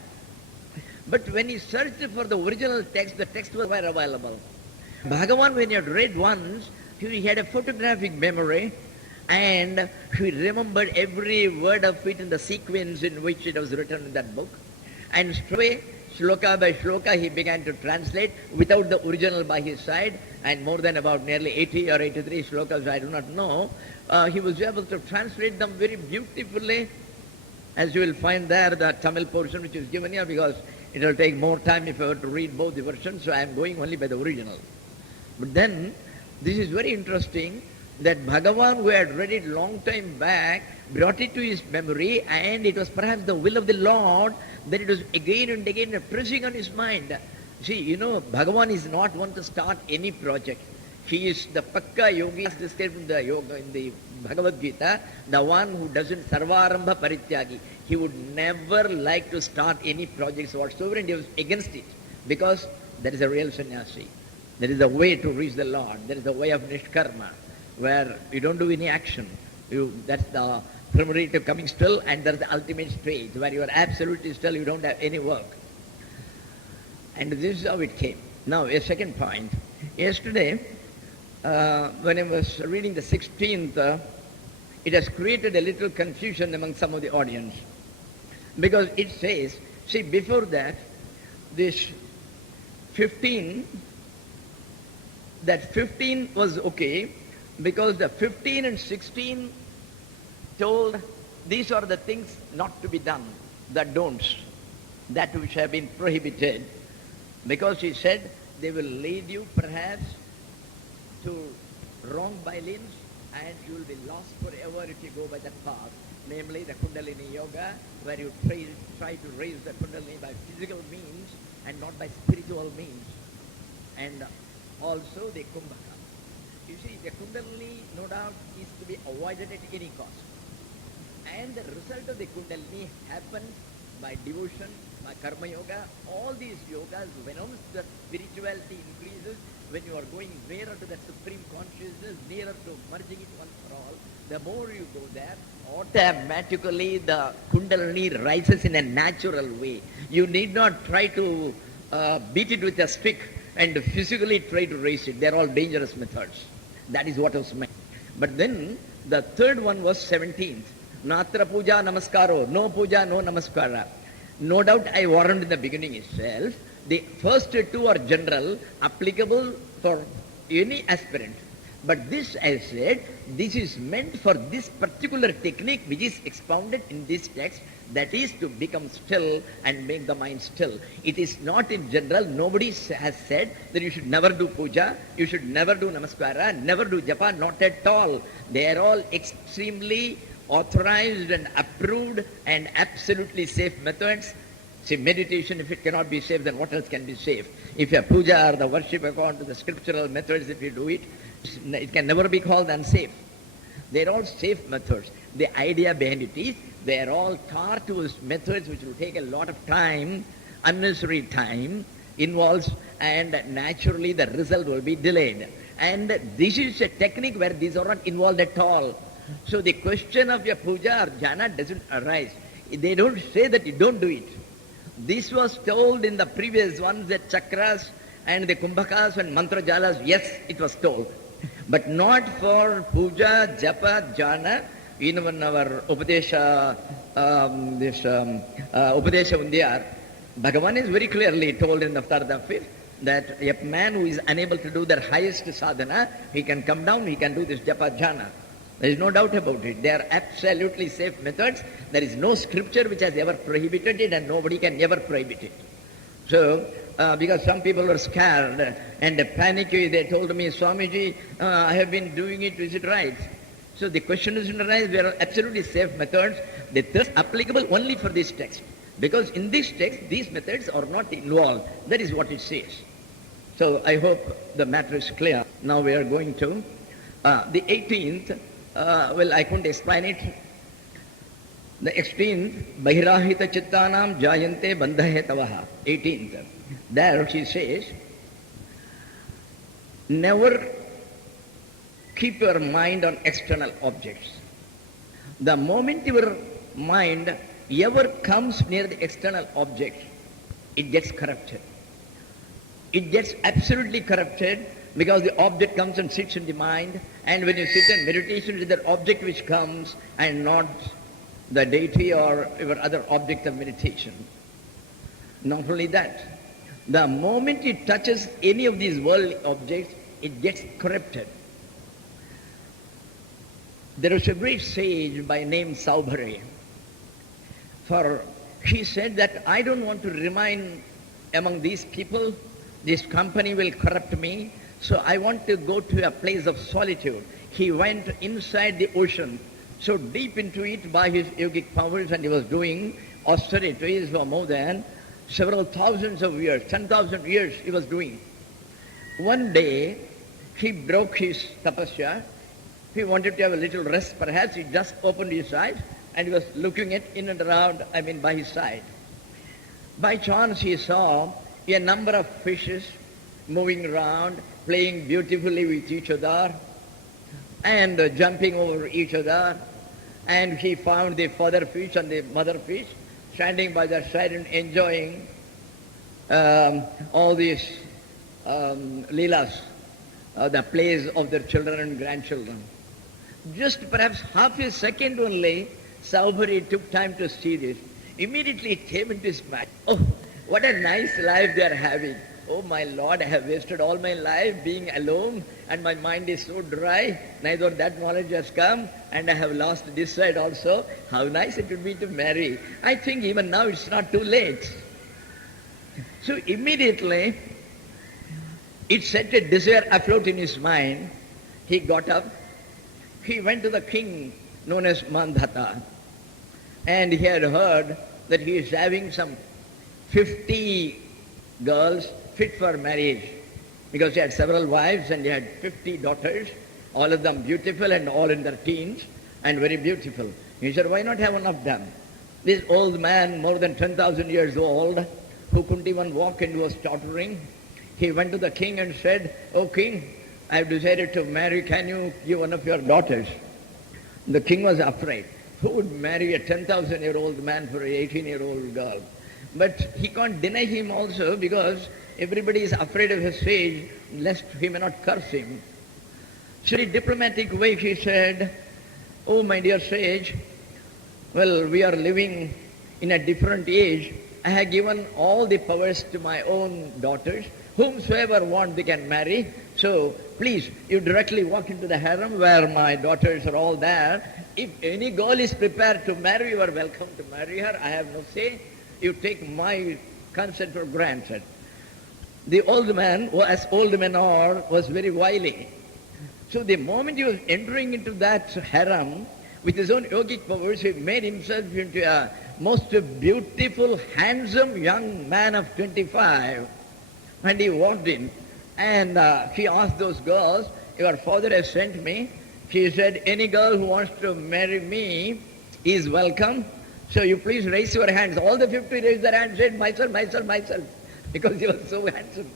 But when he searched for the original text, the text was not available. Bhagavan, when he had read once, he had a photographic memory, and he remembered every word of it in the sequence in which it was written in that book. And straightway, shloka by shloka, he began to translate without the original by his side, and more than about nearly 80 or 83 shlokas, I do not know. He was able to translate them very beautifully, as you will find there, the Tamil portion which is given here, because it will take more time if I were to read both the versions, so I am going only by the original. But then, this is very interesting, that Bhagavan, who had read it long time back, brought it to his memory, and it was perhaps the will of the Lord that it was again and again pressing on his mind. See, Bhagavan is not one to start any project. He is the Pakka Yogi, as described in the Yoga in the Bhagavad Gita, the one who doesn't sarvarambha parityagi. He would never like to start any projects whatsoever, and he was against it, because there is a real sannyasi. There is a way to reach the Lord. There is a way of nishkarma, where you don't do any action. That's the preliminary to coming still, and there's the ultimate stage, where you are absolutely still, you don't have any work. And this is how it came. Now, a second point. Yesterday, when I was reading the 16th, it has created a little confusion among some of the audience. Because it says, see, before that, this 15, that 15 was okay because the 15 and 16 told these are the things not to be done, the don'ts, that which have been prohibited, because he said they will lead you perhaps to wrong bylines and you will be lost forever if you go by that path, namely the Kundalini Yoga, where you try to raise the Kundalini by physical means and not by spiritual means, and also the Kumbhaka. You see, the Kundalini, no doubt, is to be avoided at any cost. And the result of the Kundalini happens by devotion, by Karma Yoga. All these yogas, when the spirituality increases, when you are going nearer to the Supreme Consciousness, nearer to merging it once for all, the more you go there, automatically the Kundalini rises in a natural way. You need not try to beat it with a stick and physically try to raise it. They're all dangerous methods. That is what was meant. But then the third one was 17th. Natra puja namaskaro, no puja, no namaskara. No doubt I warned in the beginning itself, the first two are general, applicable for any aspirant. But this, I said, this is meant for this particular technique which is expounded in this text, that is to become still and make the mind still. It is not in general. Nobody has said that you should never do puja, you should never do namaskara, never do japa, not at all. They are all extremely authorized and approved and absolutely safe methods. See, meditation, if it cannot be safe, then what else can be safe? If your puja or the worship according to the scriptural methods, if you do it, it can never be called unsafe. They are all safe methods. The idea behind it is they are all tortuous methods which will take a lot of time, unnecessary time involves, and naturally the result will be delayed. And this is a technique where these are not involved at all. So the question of your puja or jhana doesn't arise. They don't say that you don't do it. This was told in the previous ones, the chakras and the kumbhakas and mantra jalas, yes, it was told. But not for puja, japa, jhana. Even our Upadesha, Upadesha Undiyar, Bhagavan is very clearly told in the Avtar 5th that a man who is unable to do their highest sadhana, he can come down, he can do this japa jhana. There is no doubt about it. They are absolutely safe methods. There is no scripture which has ever prohibited it, and nobody can ever prohibit it. So, because some people were scared and panicky, they told me, Swamiji, I have been doing it, is it right? So the question is arise, there are absolutely safe methods. They are applicable only for this text. Because in this text, these methods are not involved. That is what it says. So I hope the matter is clear. Now we are going to the 18th. Well, I couldn't explain it. The 18th, Bahirahita Chittanam Jayante Bandhahe Tavaha. 18th. There she says, never keep your mind on external objects. The moment your mind ever comes near the external object, it gets corrupted. It gets absolutely corrupted because the object comes and sits in the mind, and when you sit in meditation, it is that object which comes and not the deity or your other object of meditation. Not only that, the moment it touches any of these worldly objects, it gets corrupted. There was a great sage by name Saubhare. For he said that I don't want to remain among these people. This company will corrupt me. So I want to go to a place of solitude. He went inside the ocean, so deep into it by his yogic powers, and he was doing austerities for more than several thousands of years, 10,000 years he was doing. One day he broke his tapasya. He wanted to have a little rest, perhaps. He just opened his eyes and he was looking at in and around, by his side. By chance he saw a number of fishes moving around, playing beautifully with each other and jumping over each other. And he found the father fish and the mother fish standing by their side and enjoying all these leelas, the plays of their children and grandchildren. Just perhaps half a second only, Saubhare took time to see this. Immediately it came into his mind, oh, what a nice life they are having. oh my Lord, I have wasted all my life being alone and my mind is so dry. Neither that knowledge has come and I have lost this side also. How nice it would be to marry. I think even now it's not too late. So immediately it set a desire afloat in his mind. He got up. He went to the king known as Mandhata. And he had heard that he is having some 50 girls fit for marriage, because he had several wives and he had 50 daughters, all of them beautiful and all in their teens and very beautiful. He said, why not have one of them? This old man, more than 10,000 years old, who couldn't even walk and was tottering, he went to the king and said, "Oh king, I have decided to marry, can you give one of your daughters?" The king was afraid. Who would marry a 10,000-year-old man for an 18-year-old girl? But he can't deny him also, because everybody is afraid of his age, lest he may not curse him. So in a diplomatic way he said, "Oh my dear sage, well, we are living in a different age. I have given all the powers to my own daughters. Whomsoever want they can marry. So please, you directly walk into the harem where my daughters are all there. If any girl is prepared to marry, you are welcome to marry her. I have no say. You take my consent for granted." The old man, as old men are, was very wily. So the moment he was entering into that harem, with his own yogic powers, he made himself into a most beautiful, handsome young man of 25. And he walked in, and he asked those girls, "Your father has sent me." She said, "Any girl who wants to marry me is welcome. So you please raise your hands." All the 50 raised their hands, said, "Myself, myself, myself," because he was so handsome.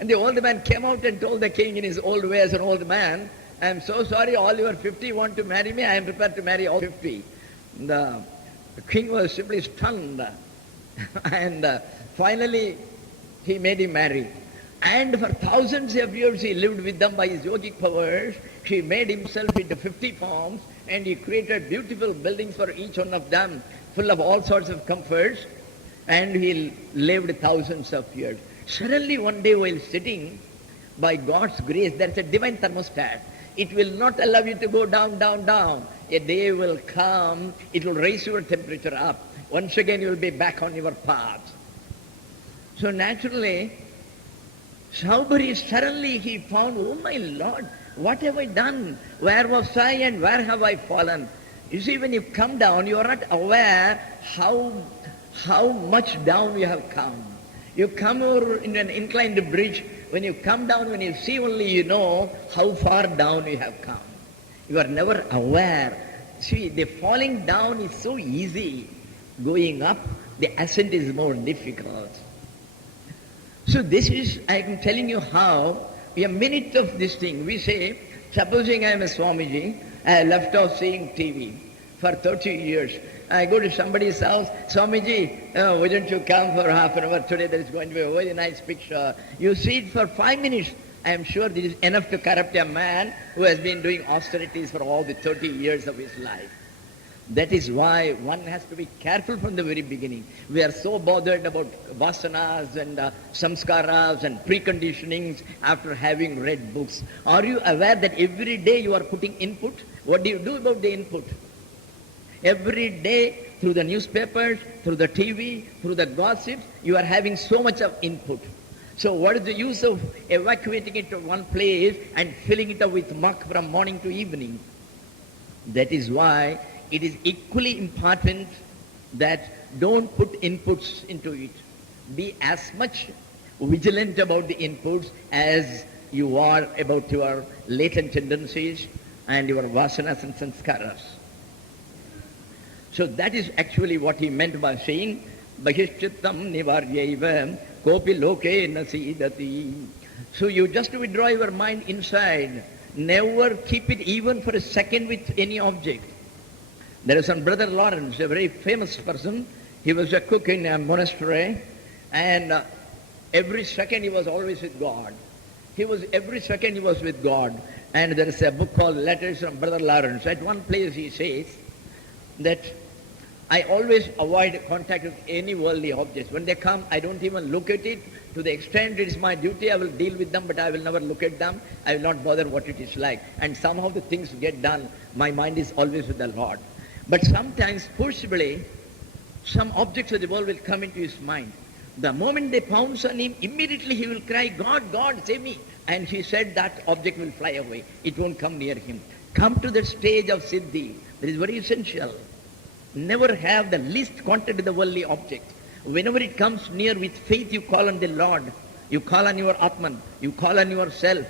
And the old man came out and told the king in his old way as an old man, "I am so sorry, all your 50 want to marry me. I am prepared to marry all 50. The king was simply stunned. And finally, he made him marry. And for thousands of years he lived with them by his yogic powers. He made himself into 50 forms, and he created beautiful buildings for each one of them, full of all sorts of comforts. And he lived thousands of years. Suddenly one day while sitting, by God's grace, there's a divine thermostat. It will not allow you to go down, down, down. A day will come, it will raise your temperature up. Once again you will be back on your path. So naturally, Saubhari, suddenly he found, "Oh my Lord, what have I done? Where was I and where have I fallen?" You see, when you come down, you are not aware how much down you have come. You come over in an inclined bridge. When you come down, when you see only, you know how far down you have come. You are never aware. See, the falling down is so easy. Going up, the ascent is more difficult. So this is, I am telling you how, a minute of this thing, we say, supposing I am a Swamiji, I have left off seeing TV for 30 years. I go to somebody's house, "Swamiji, why don't you come for half an hour? Today there is going to be a very nice picture." You see it for 5 minutes. I am sure this is enough to corrupt a man who has been doing austerities for all the 30 years of his life. That is why one has to be careful from the very beginning. We are so bothered about vasanas and samskaras and preconditionings after having read books. Are you aware that every day you are putting input? What do you do about the input? Every day, through the newspapers, through the TV, through the gossips, you are having so much of input. So what is the use of evacuating it to one place and filling it up with muck from morning to evening? That is why it is equally important that don't put inputs into it. Be as much vigilant about the inputs as you are about your latent tendencies and your vasanas and sanskaras. So that is actually what he meant by saying, "Bahishchittam nivaryaiva kopi loke nasidati." So you just withdraw your mind inside. Never keep it even for a second with any object. There is one Brother Lawrence, a very famous person. He was a cook in a monastery, and every second he was always with God. Every second he was with God. And there is a book called Letters from Brother Lawrence. At one place he says that, "I always avoid contact with any worldly objects. When they come, I don't even look at it To the extent it is my duty, I will deal with them, but I will never look at them. I will not bother what it is like. And somehow the things get done. My mind is always with the Lord. But sometimes, forcibly, some objects of the world will come into his mind. The moment they pounce on him, immediately he will cry, God, God, save me. And he said that object will fly away. It won't come near him. Come to the stage of Siddhi. That is very essential. Never have the least contact with the worldly object. Whenever it comes near, with faith you call on the Lord. You call on your Atman. You call on yourself.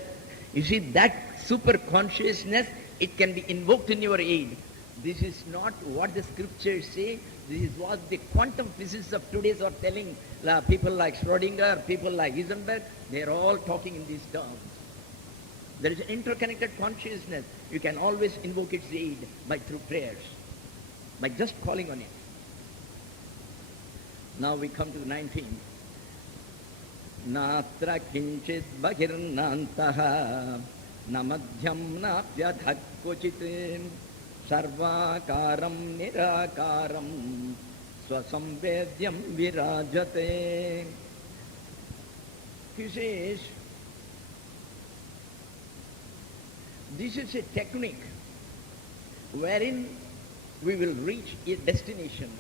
You see, that super consciousness, it can be invoked in your aid. This is not what the scriptures say. This is what the quantum physicists of today are telling. People like Schrodinger, people like Heisenberg, they are all talking in these terms. There is an interconnected consciousness. You can always invoke its aid through prayers, by just calling on it. Now we come to the 19th. Natra kinchit bhagirnantaha namadhyam napyadhak kochit sarvakaram nirakaram swasamvedyam virajate. He says, this is a technique wherein we will reach a destination.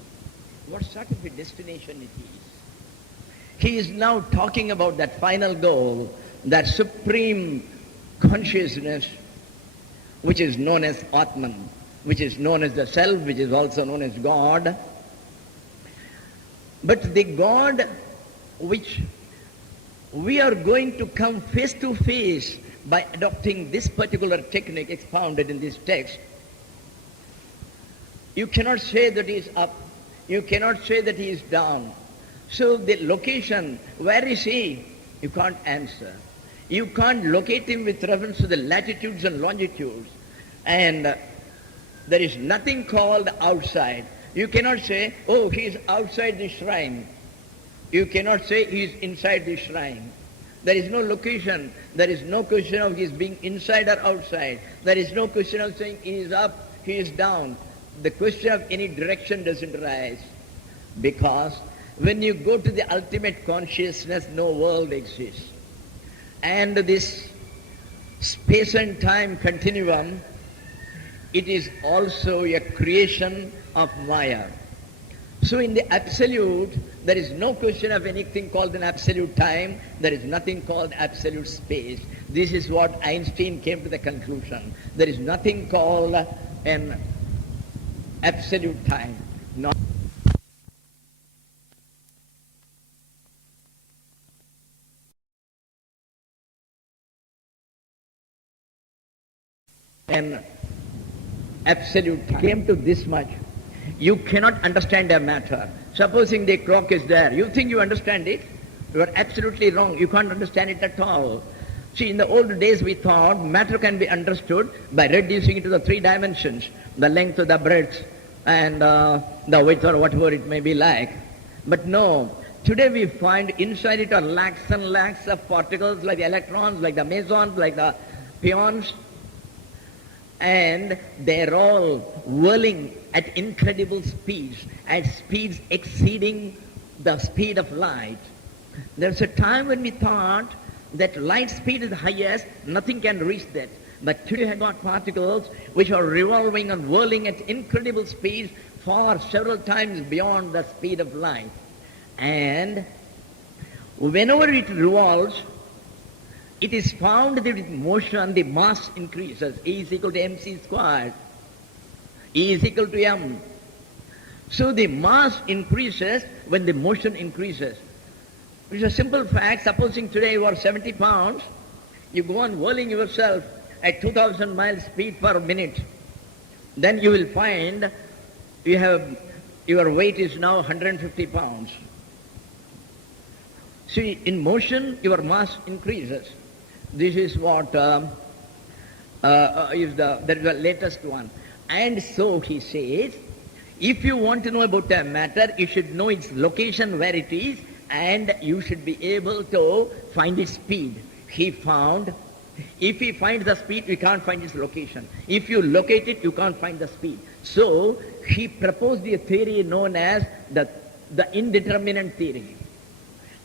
What sort of a destination it is? He is now talking about that final goal, that supreme consciousness, which is known as Atman, which is known as the Self, which is also known as God. But the God which we are going to come face to face by adopting this particular technique expounded in this text, you cannot say that he is up, you cannot say that he is down. So the location, where is he? You can't answer. You can't locate him with reference to the latitudes and longitudes. And there is nothing called outside. You cannot say, oh, he is outside the shrine. You cannot say he is inside the shrine. There is no location. There is no question of his being inside or outside. There is no question of saying he is up, he is down. The question of any direction doesn't arise, because when you go to the ultimate consciousness, no world exists. And this space and time continuum, it is also a creation of Maya. So in the absolute, there is no question of anything called an absolute time. There is nothing called absolute space. This is what Einstein came to the conclusion. There is nothing called an absolute time. Not an absolute time. Came to this much. You cannot understand a matter. Supposing the clock is there, you think you understand it? You are absolutely wrong. You can't understand it at all. See, in the old days we thought matter can be understood by reducing it to the three dimensions, the length, the breadth, and the width, or whatever it may be like. But no, today we find inside it are lakhs and lakhs of particles, like the electrons, like the mesons, like the pions, and they're all whirling at incredible speeds, at speeds exceeding the speed of light. There's a time when we thought that light speed is the highest, nothing can reach that. But today we have got particles which are revolving and whirling at incredible speeds, far several times beyond the speed of light. And whenever it revolves, it is found that with motion the mass increases. E is equal to mc squared. E is equal to m. So the mass increases when the motion increases. It's a simple fact. Supposing today you are 70 pounds, you go on whirling yourself at 2,000 miles speed per minute, then you will find your weight is now 150 pounds. See, in motion your mass increases. This is what that is the latest one. And so he says, if you want to know about a matter, you should know its location, where it is, and you should be able to find its speed. He found, if he finds the speed, you can't find its location. If you locate it, you can't find the speed. So he proposed a theory known as the indeterminate theory.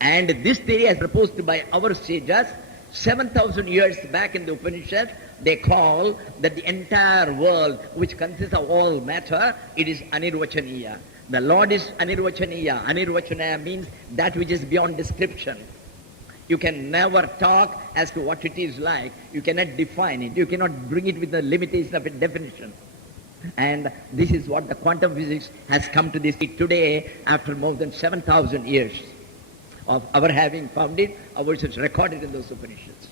And this theory is proposed by our sages 7,000 years back in the Upanishad. They call that the entire world, which consists of all matter, it is anirvachaniya. The Lord is anirvachaniya. Anirvachanaya means that which is beyond description. You can never talk as to what it is like. You cannot define it. You cannot bring it with the limitation of a definition. And this is what the quantum physics has come to this today after more than 7,000 years of our having found it. Ours is recorded in those Upanishads.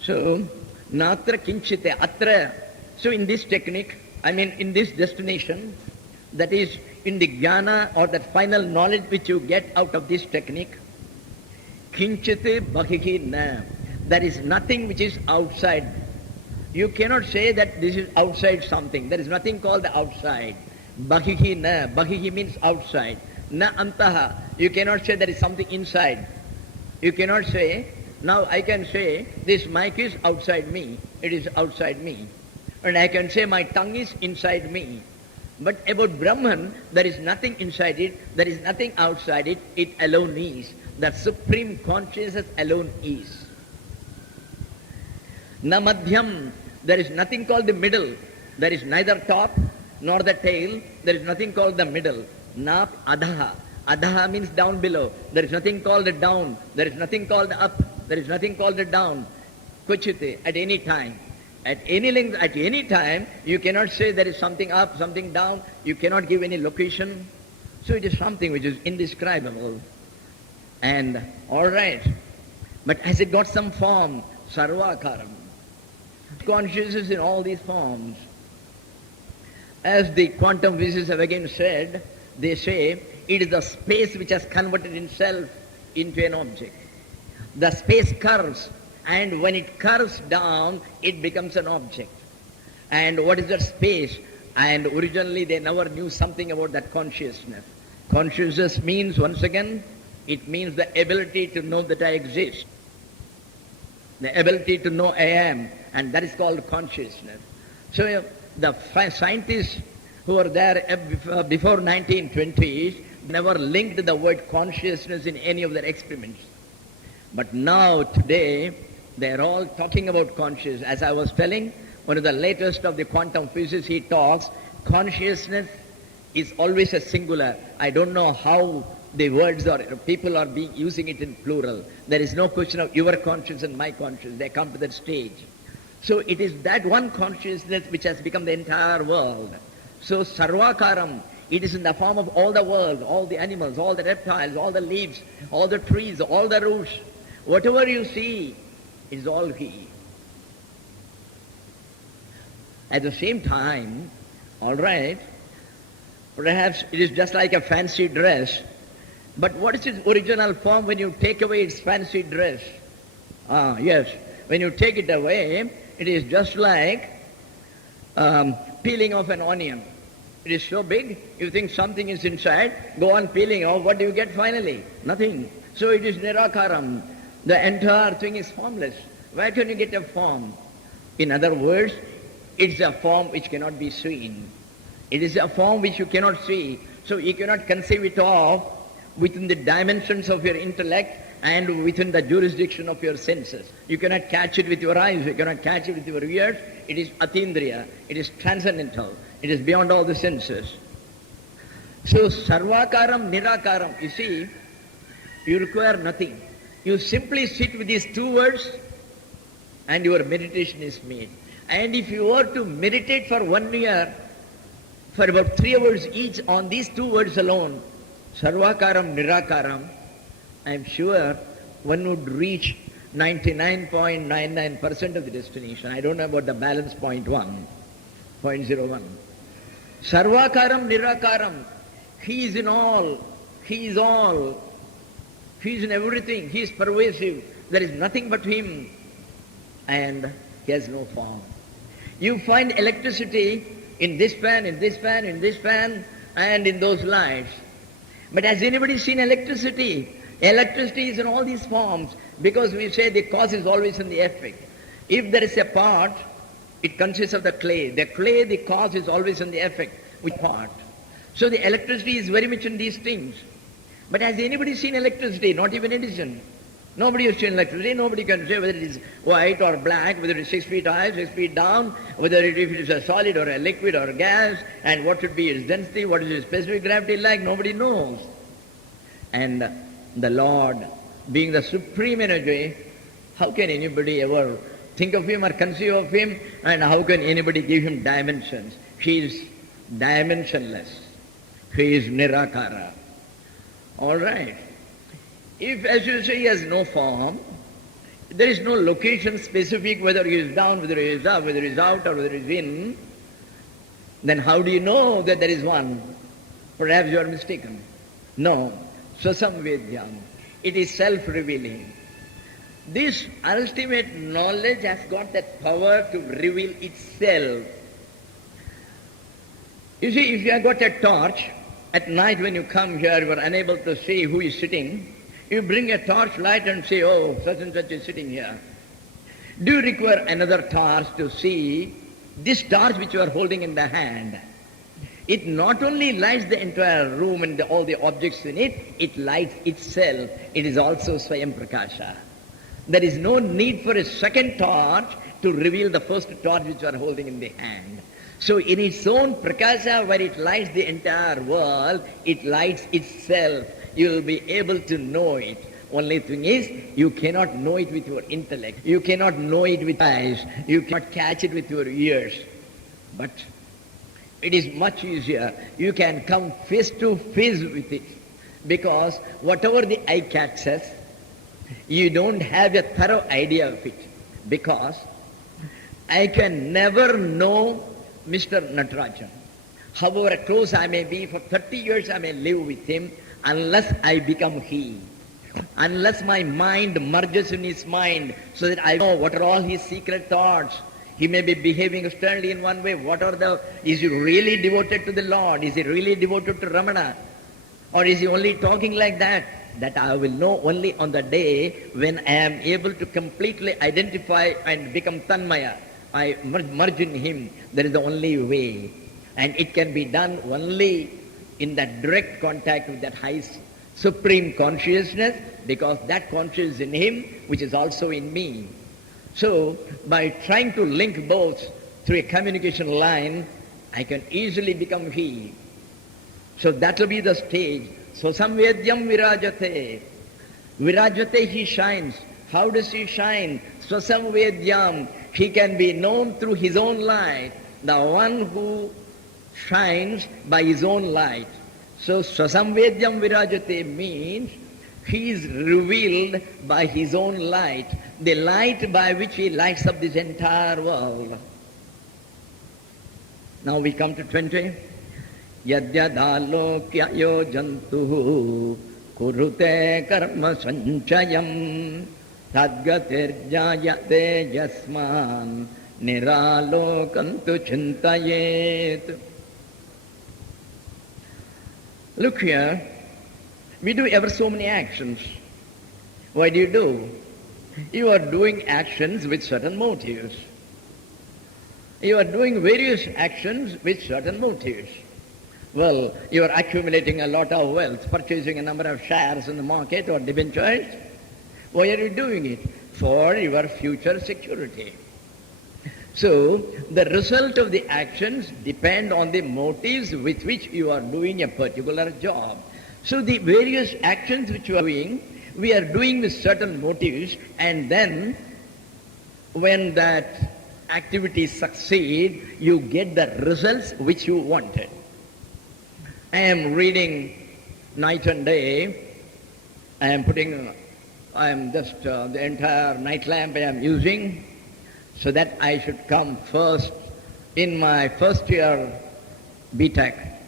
So, natra kinchite atra. So in this technique, in this destination, that is in the jnana or that final knowledge which you get out of this technique, kinchite bahihi na. There is nothing which is outside. You cannot say that this is outside something. There is nothing called the outside. Bahihi na. Bahihi means outside. Na antaha. You cannot say there is something inside. You cannot say, now I can say this mic is outside me. It is outside me. And I can say my tongue is inside me. But about Brahman, there is nothing inside it, there is nothing outside it, it alone is. That supreme consciousness alone is. Na madhyam, there is nothing called the middle. There is neither top nor the tail. There is nothing called the middle. Na adha. Adha means down below. There is nothing called the down. There is nothing called the up. There is nothing called the down. Kuchite, at any time. At any length, at any time, you cannot say there is something up, something down. You cannot give any location. So it is something which is indescribable. And all right. But has it got some form? Sarvakaram. Consciousness in all these forms. As the quantum physicists have again said, they say it is the space which has converted itself into an object. The space curves, and when it curves down, it becomes an object. And what is that space? And originally they never knew something about that consciousness. Consciousness means, once again, it means the ability to know that I exist. The ability to know I am, and that is called consciousness. So the scientists who were there before 1920s never linked the word consciousness in any of their experiments. But now, today, they are all talking about consciousness. As I was telling, one of the latest of the quantum physicists, he talks, consciousness is always a singular. I don't know how the words or people are using it in plural. There is no question of your conscience and my conscience. They come to that stage. So it is that one consciousness which has become the entire world. So sarvakaram, it is in the form of all the world, all the animals, all the reptiles, all the leaves, all the trees, all the roots. Whatever you see is all He. At the same time, all right, perhaps it is just like a fancy dress, but what is its original form when you take away its fancy dress? Yes, when you take it away, it is just like peeling off an onion. It is so big, you think something is inside, go on peeling off, what do you get finally? Nothing. So it is nirakaram. The entire thing is formless. Where can you get a form? In other words, it's a form which cannot be seen. It is a form which you cannot see. So you cannot conceive it of within the dimensions of your intellect and within the jurisdiction of your senses. You cannot catch it with your eyes, you cannot catch it with your ears. It is atindriya, it is transcendental, it is beyond all the senses. So sarvakaram, nirakaram, you see, you require nothing. You simply sit with these two words and your meditation is made. And if you were to meditate for 1 year, for about 3 hours each on these two words alone, sarvakaram, nirakaram, I am sure one would reach 99.99% of the destination. I don't know about the balance 0.1, 0.01. Sarvakaram, nirakaram, He is in all, He is all, He is in everything, He is pervasive. There is nothing but Him, and He has no form. You find electricity in this fan, in this fan, in this fan, and in those lights. But has anybody seen electricity? Electricity is in all these forms, because we say the cause is always in the effect. If there is a part, it consists of the clay. The clay, the cause is always in the effect, which part. So the electricity is very much in these things. But has anybody seen electricity? Not even Edison. Nobody has seen electricity. Nobody can say whether it is white or black, whether it is 6 feet high, 6 feet down, whether it is a solid or a liquid or a gas, and what should be its density, what is its specific gravity like, nobody knows. And the Lord, being the supreme energy, how can anybody ever think of him or conceive of him, and how can anybody give him dimensions? He is dimensionless. He is nirakara. All right. If, as you say, he has no form, there is no location specific, whether he is down, whether he is up, whether he is out, or whether he is in, then how do you know that there is one? Perhaps you are mistaken. No. Swasamvedyam. It is self-revealing. This ultimate knowledge has got that power to reveal itself. You see, if you have got a torch, at night when you come here, you are unable to see who is sitting. You bring a torch light and say, oh, such and such is sitting here. Do you require another torch to see this torch which you are holding in the hand? It not only lights the entire room and all the objects in it, it lights itself. It is also Swayam Prakasha. There is no need for a second torch to reveal the first torch which you are holding in the hand. So in its own Prakasha, where it lights the entire world, it lights itself. You will be able to know it. Only thing is, you cannot know it with your intellect. You cannot know it with eyes. You cannot catch it with your ears. But it is much easier. You can come face to face with it. Because whatever the eye catches, you don't have a thorough idea of it. Because I can never know Mr. Natarajan. However close I may be, for 30 years I may live with him, unless I become he. Unless my mind merges in his mind, so that I know what are all his secret thoughts. He may be behaving sternly in one way. Is he really devoted to the Lord? Is he really devoted to Ramana? Or is he only talking like that? That I will know only on the day when I am able to completely identify and become Tanmaya. I merge in him. That is the only way. And it can be done only in that direct contact with that high supreme consciousness, because that consciousness is in him, which is also in me. So, by trying to link both through a communication line, I can easily become he. So that will be the stage. So samvedyam virajate. Virajate, he shines. How does he shine? Swasamvedyam. He can be known through his own light. The one who shines by his own light. So Swasamvedyam virajate means he is revealed by his own light, the light by which he lights up this entire world. Now we come to 20. Yadyadalokyayo jantuhu kurute karma sanchayam tadgatirjayate jasman niralokantu chintayet. Look here, we do ever so many actions. Why do you do? You are doing actions with certain motives. You are doing various actions with certain motives. Well, you are accumulating a lot of wealth, purchasing a number of shares in the market or debentures. Why are you doing it? For your future security. So, the result of the actions depend on the motives with which you are doing a particular job. So, the various actions which you are doing, we are doing with certain motives, and then when that activity succeeds, you get the results which you wanted. I am reading night and day. I am just the entire night lamp I am using, so that I should come first in my first year B.Tech.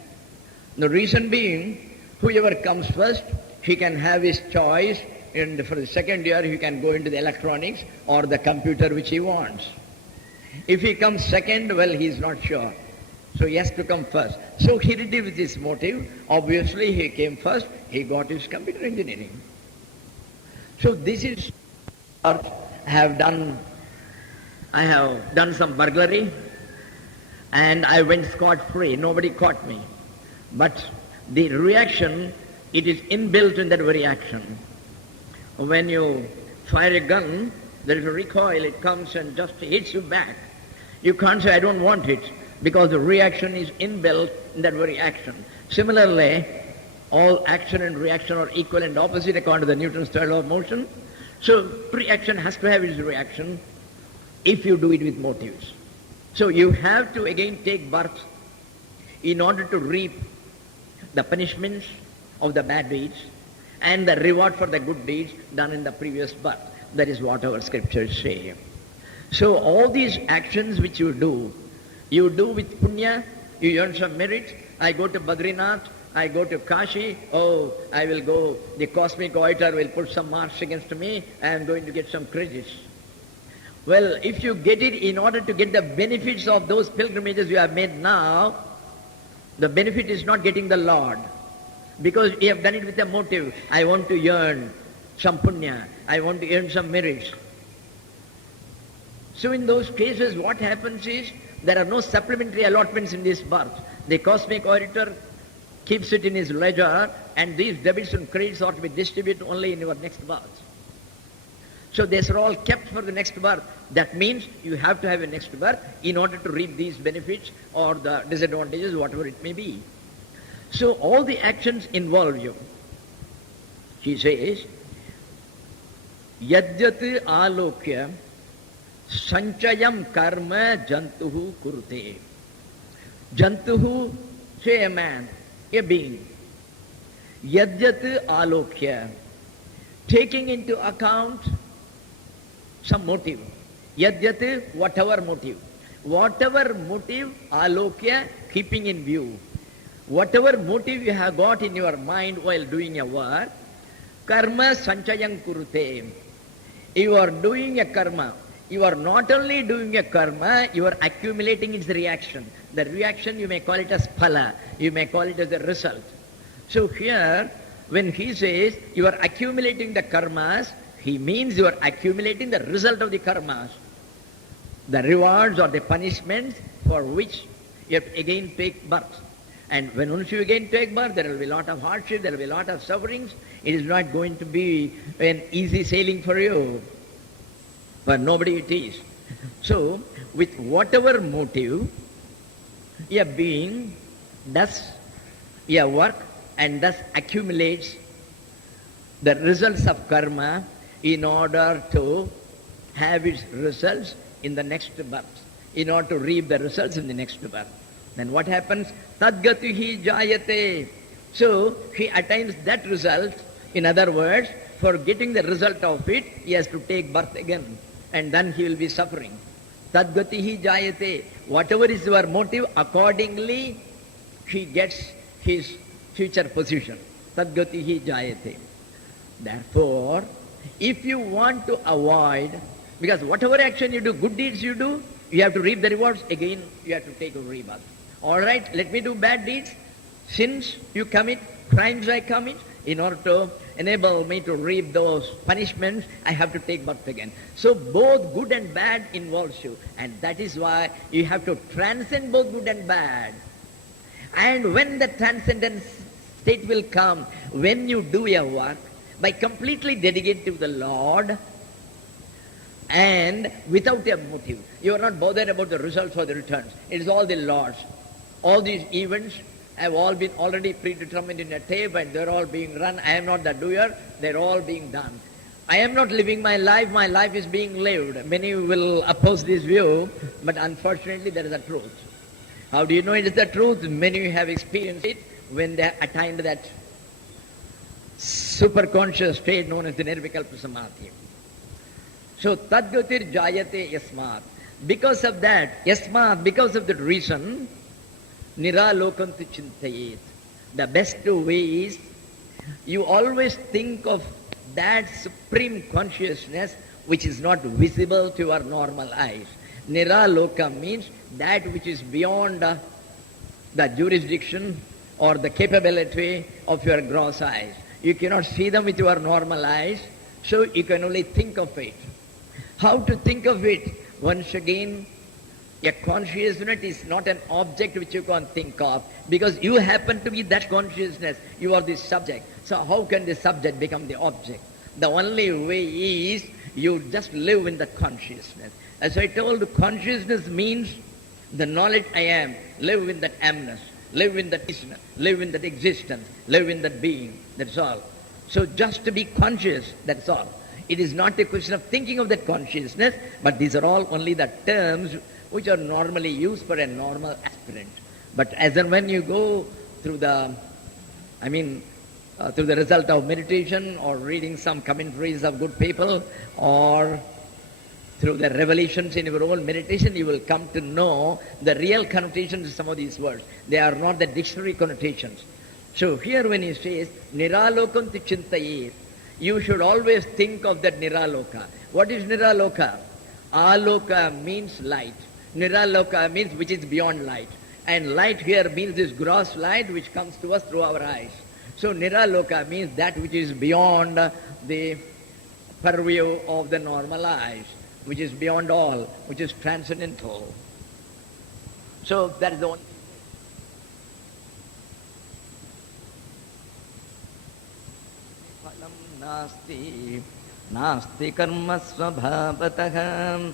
The reason being, whoever comes first, he can have his choice, and for the second year he can go into the electronics or the computer which he wants. If he comes second, well, he is not sure. So he has to come first. So he did it with his motive. Obviously he came first, he got his computer engineering. So this is what I have done some burglary, and I went scot-free. Nobody caught me. But the reaction It is inbuilt in that very action. When you fire a gun, there is a recoil, it comes and just hits you back. You can't say, I don't want it, because the reaction is inbuilt in that very action. Similarly, all action and reaction are equal and opposite according to the Newton's third law of motion. So pre-action has to have its reaction if you do it with motives. So you have to again take birth in order to reap the punishments of the bad deeds and the reward for the good deeds done in the previous birth. That is what our scriptures say. So all these actions which you do with punya, you earn some merit. I go to Badrinath, I go to Kashi, I will go, the cosmic auditor will put some marks against me, I am going to get some credits. Well, if you get it in order to get the benefits of those pilgrimages you have made now, the benefit is not getting the Lord. Because you have done it with a motive. I want to earn some punya, I want to earn some merits. So in those cases what happens is, there are no supplementary allotments in this birth. The cosmic auditor keeps it in his ledger, and these debits and credits ought to be distributed only in your next birth. So these are all kept for the next birth. That means you have to have a next birth in order to reap these benefits or the disadvantages, whatever it may be. So all the actions involve you. He says, Yadyat alokya sanchayam karma jantuhu kurute. Jantuhu, say a man, a being. Yadyat alokya, taking into account some motive. Yadyat, whatever motive. Whatever motive, alokya, keeping in view. Whatever motive you have got in your mind while doing a work, karma sanchayam kurute. You are doing a karma. You are not only doing a karma, you are accumulating its reaction. The reaction you may call it as phala, you may call it as a result. So here, when he says you are accumulating the karmas, he means you are accumulating the result of the karmas. The rewards or the punishments for which you have to again take birth. And when once you again take birth, there will be a lot of hardship, there will be a lot of sufferings. It is not going to be an easy sailing for you. For nobody it is. So, with whatever motive, a being does a work and thus accumulates the results of karma in order to have its results in the next birth, in order to reap the results in the next birth. Then what happens? Tadgatihi jayate. So he attains that result. In other words, for getting the result of it, he has to take birth again. And then he will be suffering. Tadgatihi jayate. Whatever is your motive, accordingly he gets his future position. Tadgatihi jayate. Therefore, if you want to avoid, because whatever action you do, good deeds you do, you have to reap the rewards, again you have to take a rebirth. All right, let me do bad deeds, sins you commit, crimes I commit, in order to enable me to reap those punishments, I have to take birth again. So both good and bad involves you, and that is why you have to transcend both good and bad. And when the transcendence state will come, when you do your work, by completely dedicated to the Lord, and without a motive. You are not bothered about the results or the returns. It is all the Lord's. All these events have all been already predetermined in a tape, and they're all being run. I am not the doer, they're all being done. I am not living my life is being lived. Many will oppose this view, but unfortunately there is a truth. How do you know it is the truth? Many have experienced it when they attained that superconscious state known as the Nirvikalpa Samadhi. So, Tadgatir Jayate Yasmat. Because of that, Yasmat, because of that reason, Niralokantu Chintayet. The best way is, you always think of that supreme consciousness which is not visible to our normal eyes. Niraloka means that which is beyond the jurisdiction or the capability of your gross eyes. You cannot see them with your normal eyes, so you can only think of it. How to think of it? Once again, A consciousness is not an object which you can think of, because you happen to be that consciousness. You are the subject. So how can the subject become the object? The only way is you just live in the consciousness. As I told, consciousness means the knowledge I am, live in that amness, live in that isness, live in that existence, live in that being. That's all. So just to be conscious, that's all. It is not a question of thinking of that consciousness, but these are all only the terms which are normally used for a normal aspirant. But as and when you go through the, through the result of meditation or reading some commentaries of good people or through the revelations in your own meditation, you will come to know the real connotations of some of these words. They are not the dictionary connotations. So here when he says, Niralokanti Chintayet, you should always think of that Niraloka. What is Niraloka? Aloka means light. Niraloka means which is beyond light. And light here means this gross light which comes to us through our eyes. So Niraloka means that which is beyond the purview of the normal eyes, which is beyond all, which is transcendental. So that is the only. Nasti, nasti karma svabhavatah,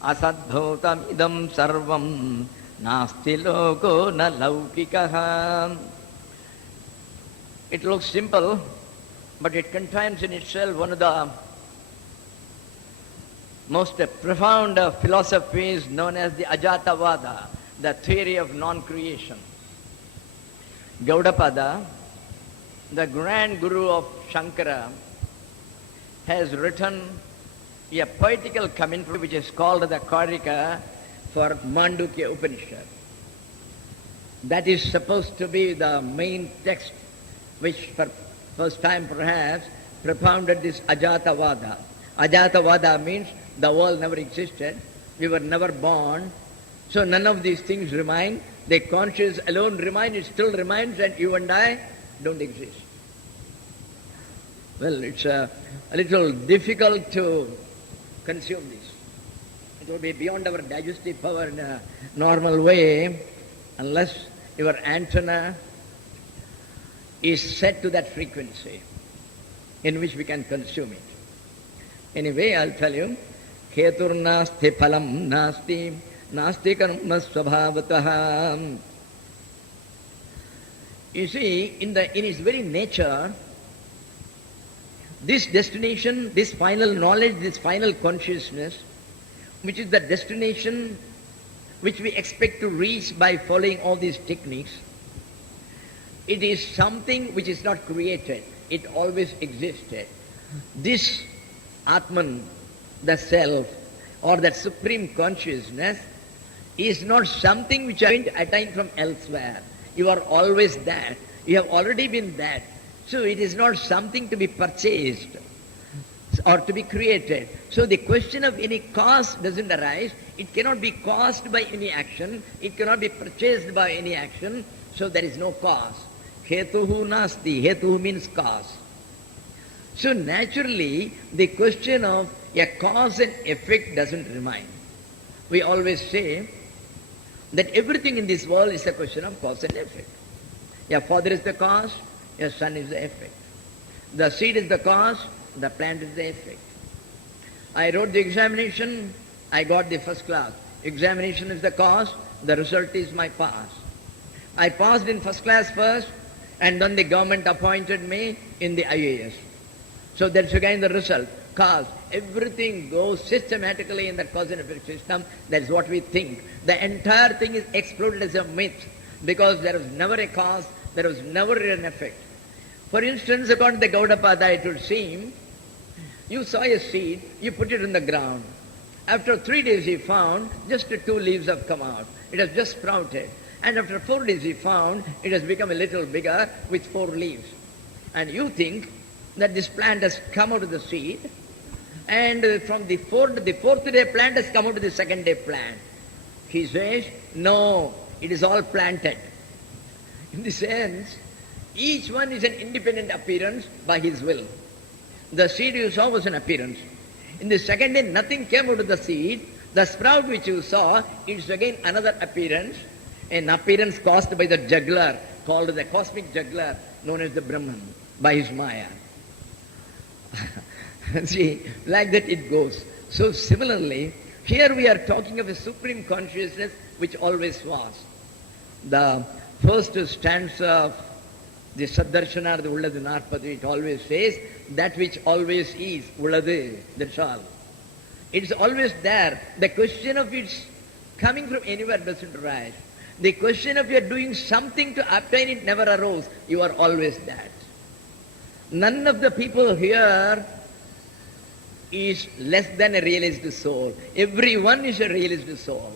asadbhutam idam sarvam, nasti loko na laukikah. It looks simple, but it contains in itself one of the most profound philosophies known as the Ajatavada, the theory of non-creation. Gaudapada, the grand guru of Shankara, has written a poetical commentary which is called the Karika for Mandukya Upanishad. That is supposed to be the main text which for first time perhaps propounded this Ajatavada. Ajatavada means the world never existed, we were never born, so none of these things remain. The conscious alone remains, it still remains, and you and I don't exist. Well, it's a little difficult to consume this. It would be beyond our digestive power in a normal way unless your antenna is set to that frequency in which we can consume it. Anyway, I'll tell you, Keturnasti phalam nasti, nasti karma svabhavatah. You see, in its very nature, this destination, this final knowledge, this final consciousness, which is the destination which we expect to reach by following all these techniques, it is something which is not created. It always existed. This Atman, the self, or that supreme consciousness, is not something which I attain from elsewhere. You are always that. You have already been that. So it is not something to be purchased or to be created. So the question of any cause doesn't arise. It cannot be caused by any action. It cannot be purchased by any action. So there is no cause. Hetuhu nasti. Hetuhu means cause. So naturally, the question of a cause and effect doesn't remain. We always say that everything in this world is a question of cause and effect. Your father is the cause, your son is the effect. The seed is the cause, the plant is the effect. I wrote the examination, I got the first class. Examination is the cause, the result is my pass. I passed in first class first, and then the government appointed me in the IAS. So that's again the result. Cause. Everything goes systematically in the cause and effect system. That's what we think. The entire thing is exploded as a myth because there was never a cause, there was never an effect. For instance, according to the Gaudapada, it would seem, you saw a seed, you put it in the ground. After 3 days he found just 2 leaves have come out. It has just sprouted. And after 4 days he found it has become a little bigger with 4 leaves. And you think that this plant has come out of the seed, and from the fourth day plant has come out of the second day plant. He says, no, it is all planted. In the sense, each one is an independent appearance by his will. The seed you saw was an appearance. In the second day, nothing came out of the seed. The sprout which you saw, it's again another appearance, an appearance caused by the juggler, called the cosmic juggler, known as the Brahman, by his Maya. See, like that it goes. So similarly, here we are talking of a supreme consciousness which always was. The first stanza of the Saddarshana, the Ulladu Narpadu, it always says, that which always is, Ulladu, that's all. It's always there. The question of its coming from anywhere doesn't arise. The question of your doing something to obtain it never arose. You are always that. None of the people here is less than a realized soul. Everyone is a realized soul.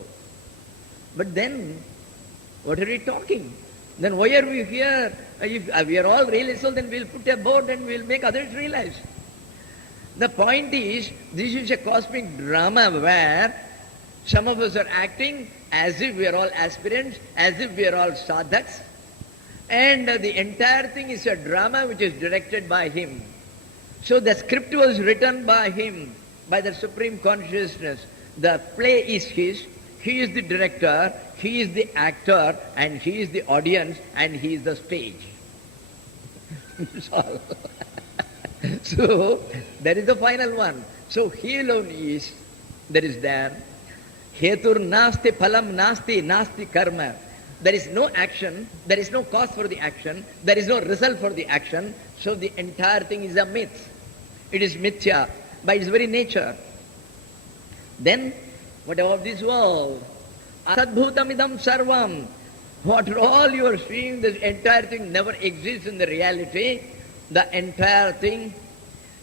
But then, what are we talking? Then why are we here? If we are all realized soul, then we'll put a board and we'll make others realize. The point is, this is a cosmic drama where some of us are acting as if we are all aspirants, as if we are all sadhaks, and the entire thing is a drama which is directed by him. So the script was written by him, by the Supreme Consciousness. The play is his, he is the director, he is the actor, and he is the audience, and he is the stage. That's all. So, that is the final one. So, he alone is, that is there. Hetur nasti phalam nasti, nasti karma. There is no action, there is no cause for the action, there is no result for the action, so the entire thing is a myth. It is mithya by its very nature. Then, what about this world? Asadbhutam idam sarvam. What all you are seeing, this entire thing never exists in the reality. The entire thing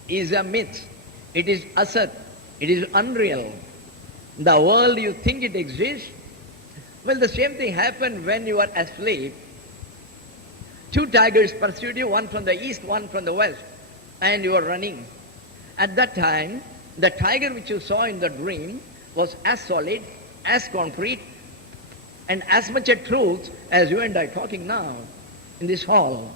is a myth. It is asat. It is unreal. The world you think it exists. Well, the same thing happened when you were asleep. Two tigers pursued you, one from the east, one from the west, and you were running. At that time, the tiger which you saw in the dream was as solid, as concrete, and as much a truth as you and I talking now in this hall.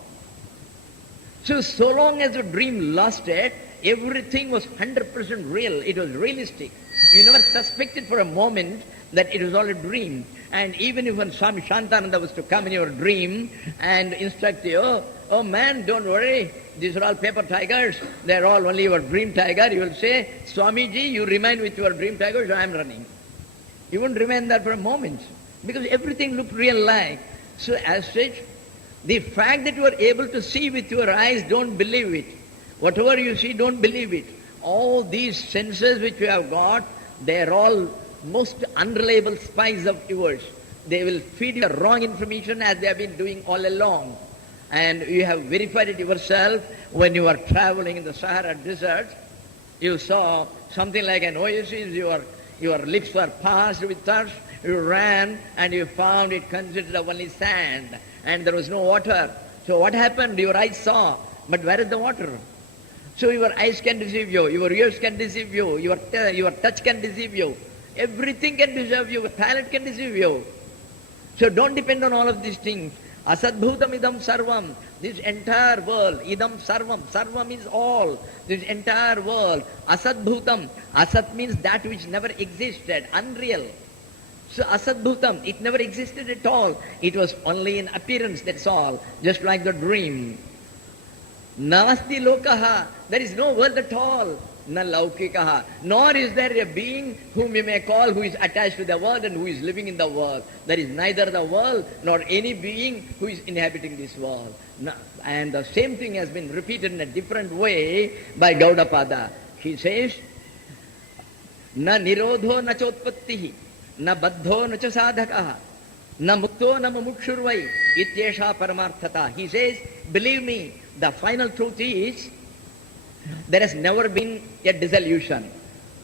So long as the dream lasted, everything was 100% real. It was realistic. You never suspected for a moment that it was all a dream. And even if when Swami Shantananda was to come in your dream and instruct you, oh man, don't worry, these are all paper tigers, they're all only your dream tiger, you will say, Swamiji, you remain with your dream tigers, I am running. You won't remain there for a moment, because everything looked real-like. So as such, the fact that you are able to see with your eyes, don't believe it. Whatever you see, don't believe it. All these senses which you have got, they are all most unreliable spies of yours. They will feed you wrong information as they have been doing all along. And you have verified it yourself when you were traveling in the Sahara Desert. You saw something like an oasis, your lips were parched with thirst, you ran and you found it consisted of only sand and there was no water. So what happened? Your eyes saw, but where is the water? So your eyes can deceive you, your ears can deceive you, your touch can deceive you, everything can deceive you, your palate can deceive you. So don't depend on all of these things. Asadbhutam idam sarvam. This entire world, idam sarvam. Sarvam is all. This entire world. Asadbhutam. Asat means that which never existed, unreal. So asadbhutam, it never existed at all. It was only in appearance, that's all. Just like the dream. Nasti lokaha. There is no world at all. Na laukikaha. Nor is there a being whom you may call who is attached to the world and who is living in the world. There is neither the world nor any being who is inhabiting this world. And the same thing has been repeated in a different way by Gaudapada. He says, Na nirodho na chotpattihi, na baddho na cha sadhakaha, na mukto na mumukshurvai, ityesha paramarthata. He says, believe me, the final truth is, there has never been a dissolution.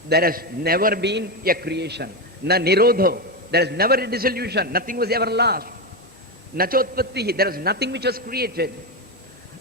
There has never been a creation. Na nirodho. There is never a dissolution. Nothing was ever lost. Na chotpattihi. There is nothing which was created.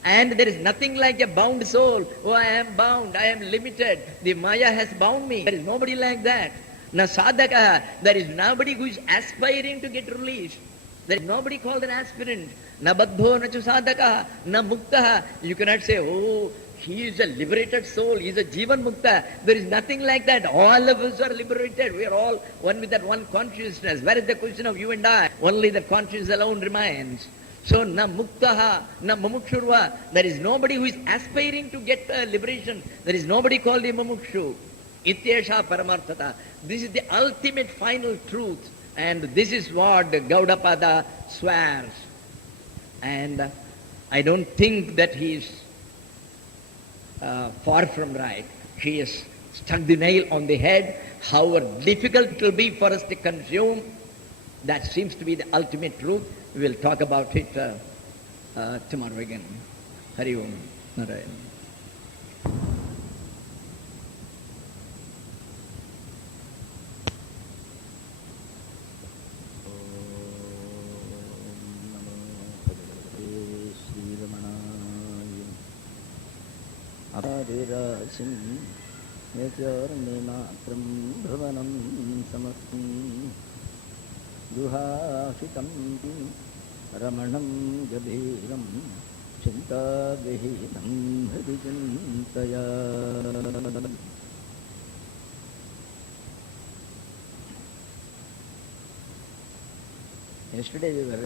And there is nothing like a bound soul. Oh, I am bound. I am limited. The Maya has bound me. There is nobody like that. Na sadhaka. There is nobody who is aspiring to get released. There is nobody called an aspirant. Na baddho na cha sadhaka. Na muktaha. You cannot say, oh, he is a liberated soul. He is a Jivan Mukta. There is nothing like that. All of us are liberated. We are all one with that one consciousness. Where is the question of you and I? Only the consciousness alone remains. So, na muktaha, na mumukshurva. There is nobody who is aspiring to get liberation. There is nobody called a mumukshu. Ityesha paramarthata. This is the ultimate final truth. And this is what Gaudapada swears. And I don't think that he is far from right. He has struck the nail on the head. However difficult it will be for us to consume, that seems to be the ultimate truth. We will talk about it tomorrow again. Hari Om Narayan. Adirasim Yajarnimatram Bhavanam Samastam Duhafitam Ramanam Gabhiram Chinta Vihinam Hridicintaya. Yesterday we were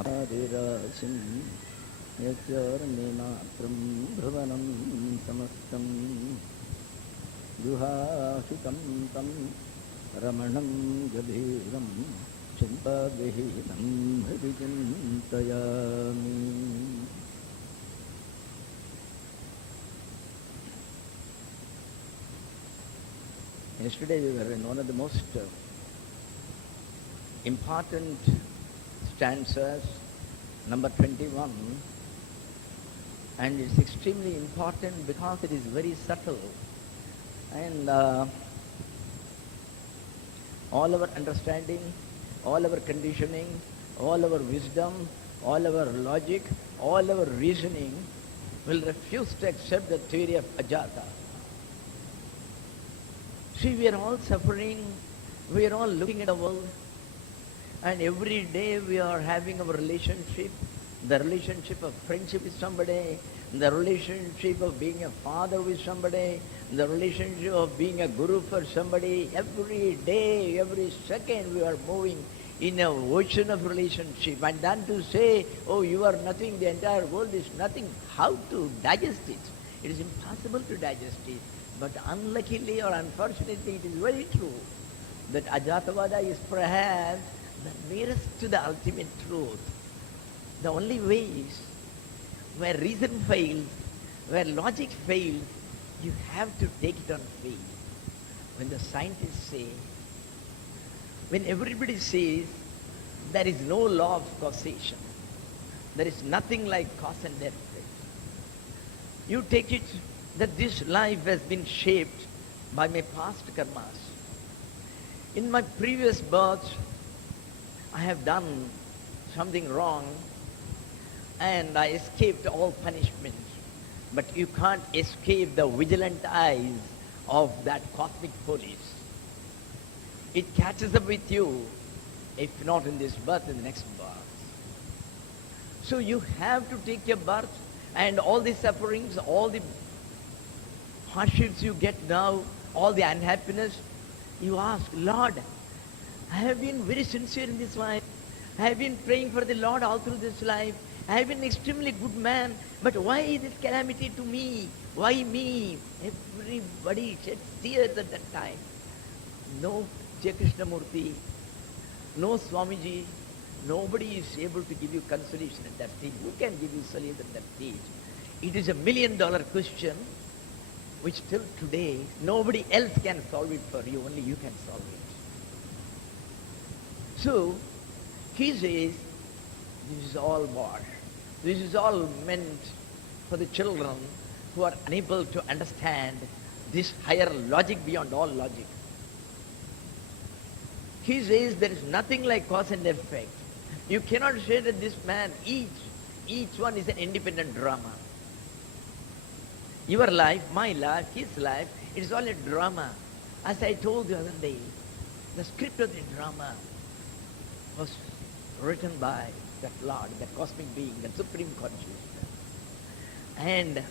Adirasim Yajarnimatram Bhavanam Samastam Duhafitam Tam Ramanam Gabhiram Chinta Vihinam Hridicintayami. Yesterday we were in one of the most important stanzas, number 21, and it's extremely important because it is very subtle, and all our understanding, all our conditioning, all our wisdom, all our logic, all our reasoning will refuse to accept the theory of Ajata. See, we are all suffering, we are all looking at the world, and every day we are having our relationship, the relationship of friendship with somebody, the relationship of being a father with somebody, the relationship of being a guru for somebody. Every day, every second we are moving in an ocean of relationship. And then to say, oh, you are nothing, the entire world is nothing, how to digest it? It is impossible to digest it. But unluckily or unfortunately, it is very true that Ajatavada is perhaps the nearest to the ultimate truth. The only way is where reason fails, where logic fails, you have to take it on faith. When the scientists say, when everybody says there is no law of causation, there is nothing like cause and effect, you take it that this life has been shaped by my past karmas. In my previous birth, I have done something wrong and I escaped all punishment. But you can't escape the vigilant eyes of that cosmic police. It catches up with you, if not in this birth, in the next birth. So you have to take your birth and all the sufferings, all the hardships you get now, all the unhappiness, you ask, Lord, I have been very sincere in this life. I have been praying for the Lord all through this life. I have been an extremely good man, but why this calamity to me? Why me? Everybody sheds tears at that time. No J. Krishnamurti, no Swamiji, nobody is able to give you consolation at that stage. Who can give you solace at that stage? It is $1 million question which till today nobody else can solve it for you, only you can solve it. So, he says, this is all bosh. This is all meant for the children who are unable to understand this higher logic beyond all logic. He says there is nothing like cause and effect. You cannot say that this man, each one is an independent drama. Your life, my life, his life, it is all a drama. As I told the other day, the script of the drama was written by that Lord, that cosmic being, that supreme consciousness. And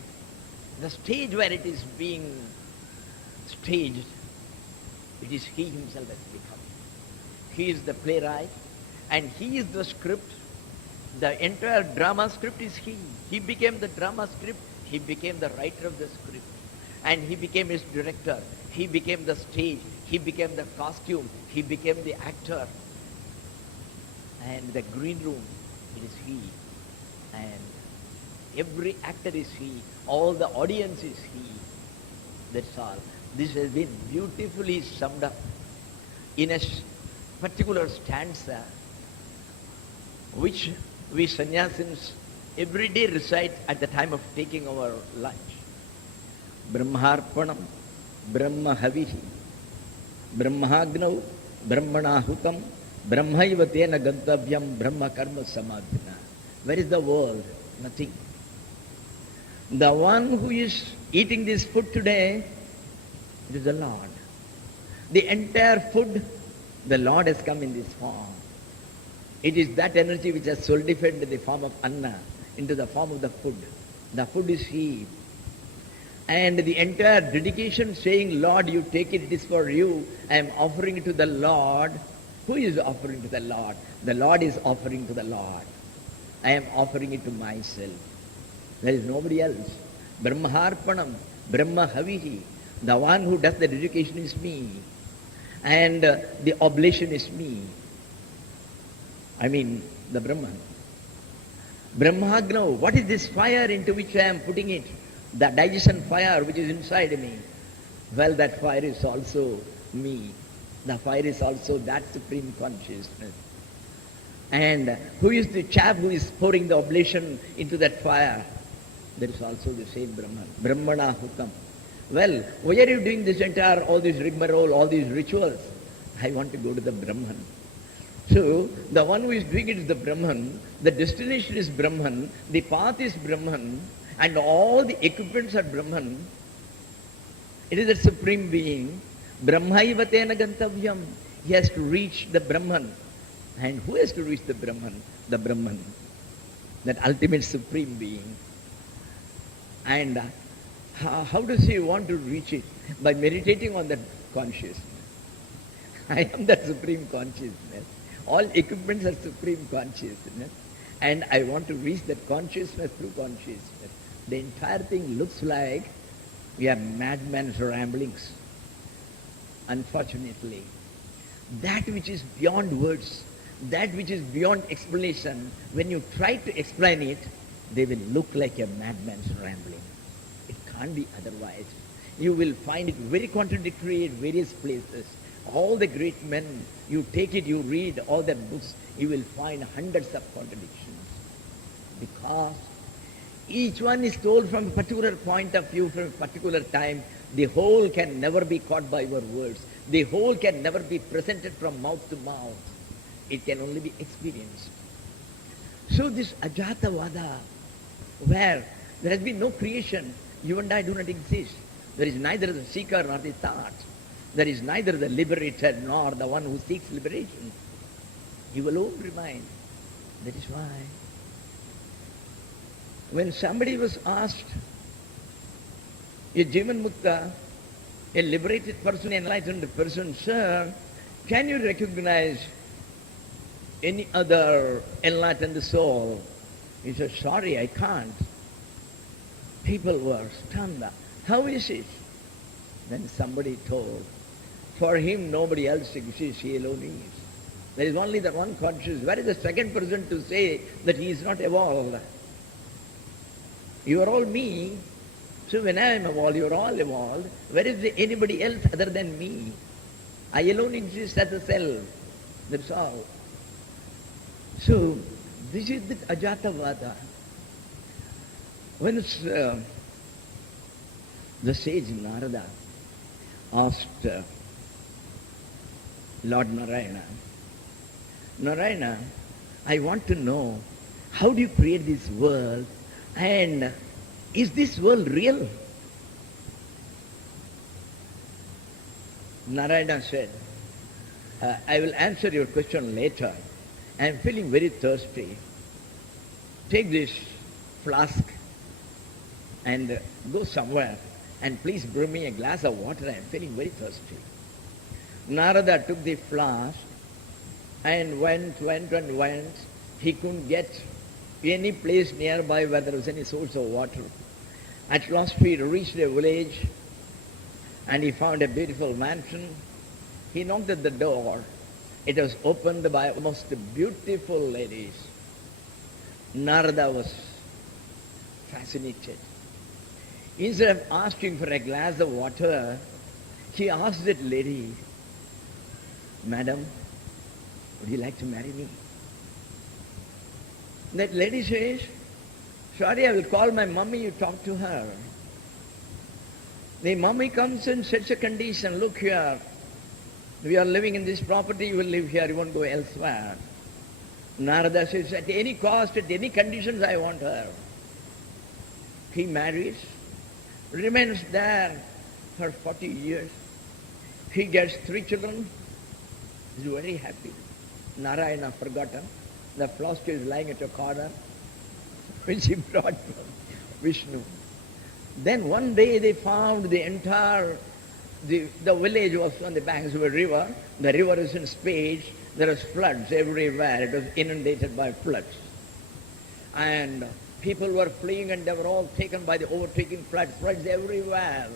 the stage where it is being staged, it is he himself has become. He is the playwright and he is the script. The entire drama script is he. He became the drama script. He became the writer of the script. And he became his director. He became the stage. He became the costume. He became the actor. And the green room, it is he. And every actor is he. All the audience is he. That's all. This has been beautifully summed up in a particular stanza which we sannyasins every day recite at the time of taking our lunch. Brahmarpanam, Brahma Havihi, Brahmagnau, Brahmanahutam, Brahmaiva tena gantavyam, Brahma karma samadhina. Where is the world? Nothing. The one who is eating this food today, it is the Lord. The entire food, the Lord has come in this form. It is that energy which has solidified into the form of Anna, into the form of the food. The food is He. And the entire dedication saying, Lord, you take it, it is for you. I am offering it to the Lord. Who is offering to the Lord? The Lord is offering to the Lord. I am offering it to myself. There is nobody else. Brahmarpanam, Brahma Havihi. The one who does the dedication is me. And the oblation is me. I mean, the Brahman. Brahmagno, what is this fire into which I am putting it? The digestion fire which is inside me. Well, that fire is also me. The fire is also that supreme consciousness. And who is the chap who is pouring the oblation into that fire? There is also the same Brahman. Brahmana Hutam. Well, why are you doing this entire, all this rigmarole, all these rituals? I want to go to the Brahman. So, the one who is doing it is the Brahman, the destination is Brahman, the path is Brahman, and all the equipments are Brahman. It is the supreme being. Brahmaiva tena gantavyam. He has to reach the Brahman. And who has to reach the Brahman? The Brahman. That ultimate supreme being. And how does he want to reach it? By meditating on that consciousness. I am that supreme consciousness. All equipments are supreme consciousness. And I want to reach that consciousness through consciousness. The entire thing looks like we are madman's ramblings. Unfortunately, that which is beyond words, that which is beyond explanation, when you try to explain it, they will look like a madman's rambling. It can't be otherwise. You will find it very contradictory at various places. All the great men, you take it, you read all their books, you will find hundreds of contradictions. Because each one is told from a particular point of view, from a particular time. The whole can never be caught by your words. The whole can never be presented from mouth to mouth. It can only be experienced. So this Ajatavada, where there has been no creation, you and I do not exist. There is neither the seeker nor the thought. There is neither the liberator nor the one who seeks liberation. You alone remain. That is why when somebody was asked, a Jivan Mukta, a liberated person, enlightened person, sir, can you recognize any other enlightened soul? He said, sorry, I can't. People were stunned. How is it? Then somebody told, for him nobody else exists, he alone is. There is only that one conscious. Where is the second person to say that he is not evolved? You are all me. So when I am evolved, you are all evolved. Where is anybody else other than me? I alone exist as a self. That's all. So this is the Ajatavada. When the sage Narada asked Lord Narayana, Narayana, I want to know, how do you create this world, and is this world real? Narayana said, I will answer your question later. I am feeling very thirsty. Take this flask and go somewhere and please bring me a glass of water. I am feeling very thirsty. Narada took the flask and went. He couldn't get any place nearby where there was any source of water. At last he reached a village and he found a beautiful mansion. He knocked at the door. It was opened by most beautiful ladies. Narada was fascinated. Instead of asking for a glass of water, he asked that lady, Madam, would you like to marry me? That lady says, sorry, I will call my mummy, you talk to her. The mummy comes and sets a condition, look here, we are living in this property, you will live here, you won't go elsewhere. Narada says, at any cost, at any conditions, I want her. He marries, remains there for 40 years. He gets 3 children. He's very happy. Narayana forgotten. The flask is lying at a corner, which he brought from Vishnu. Then one day they found the entire, the village was on the banks of a river. The river is in spades. There was floods everywhere. It was inundated by floods. And people were fleeing and they were all taken by the overtaking floods. Floods everywhere.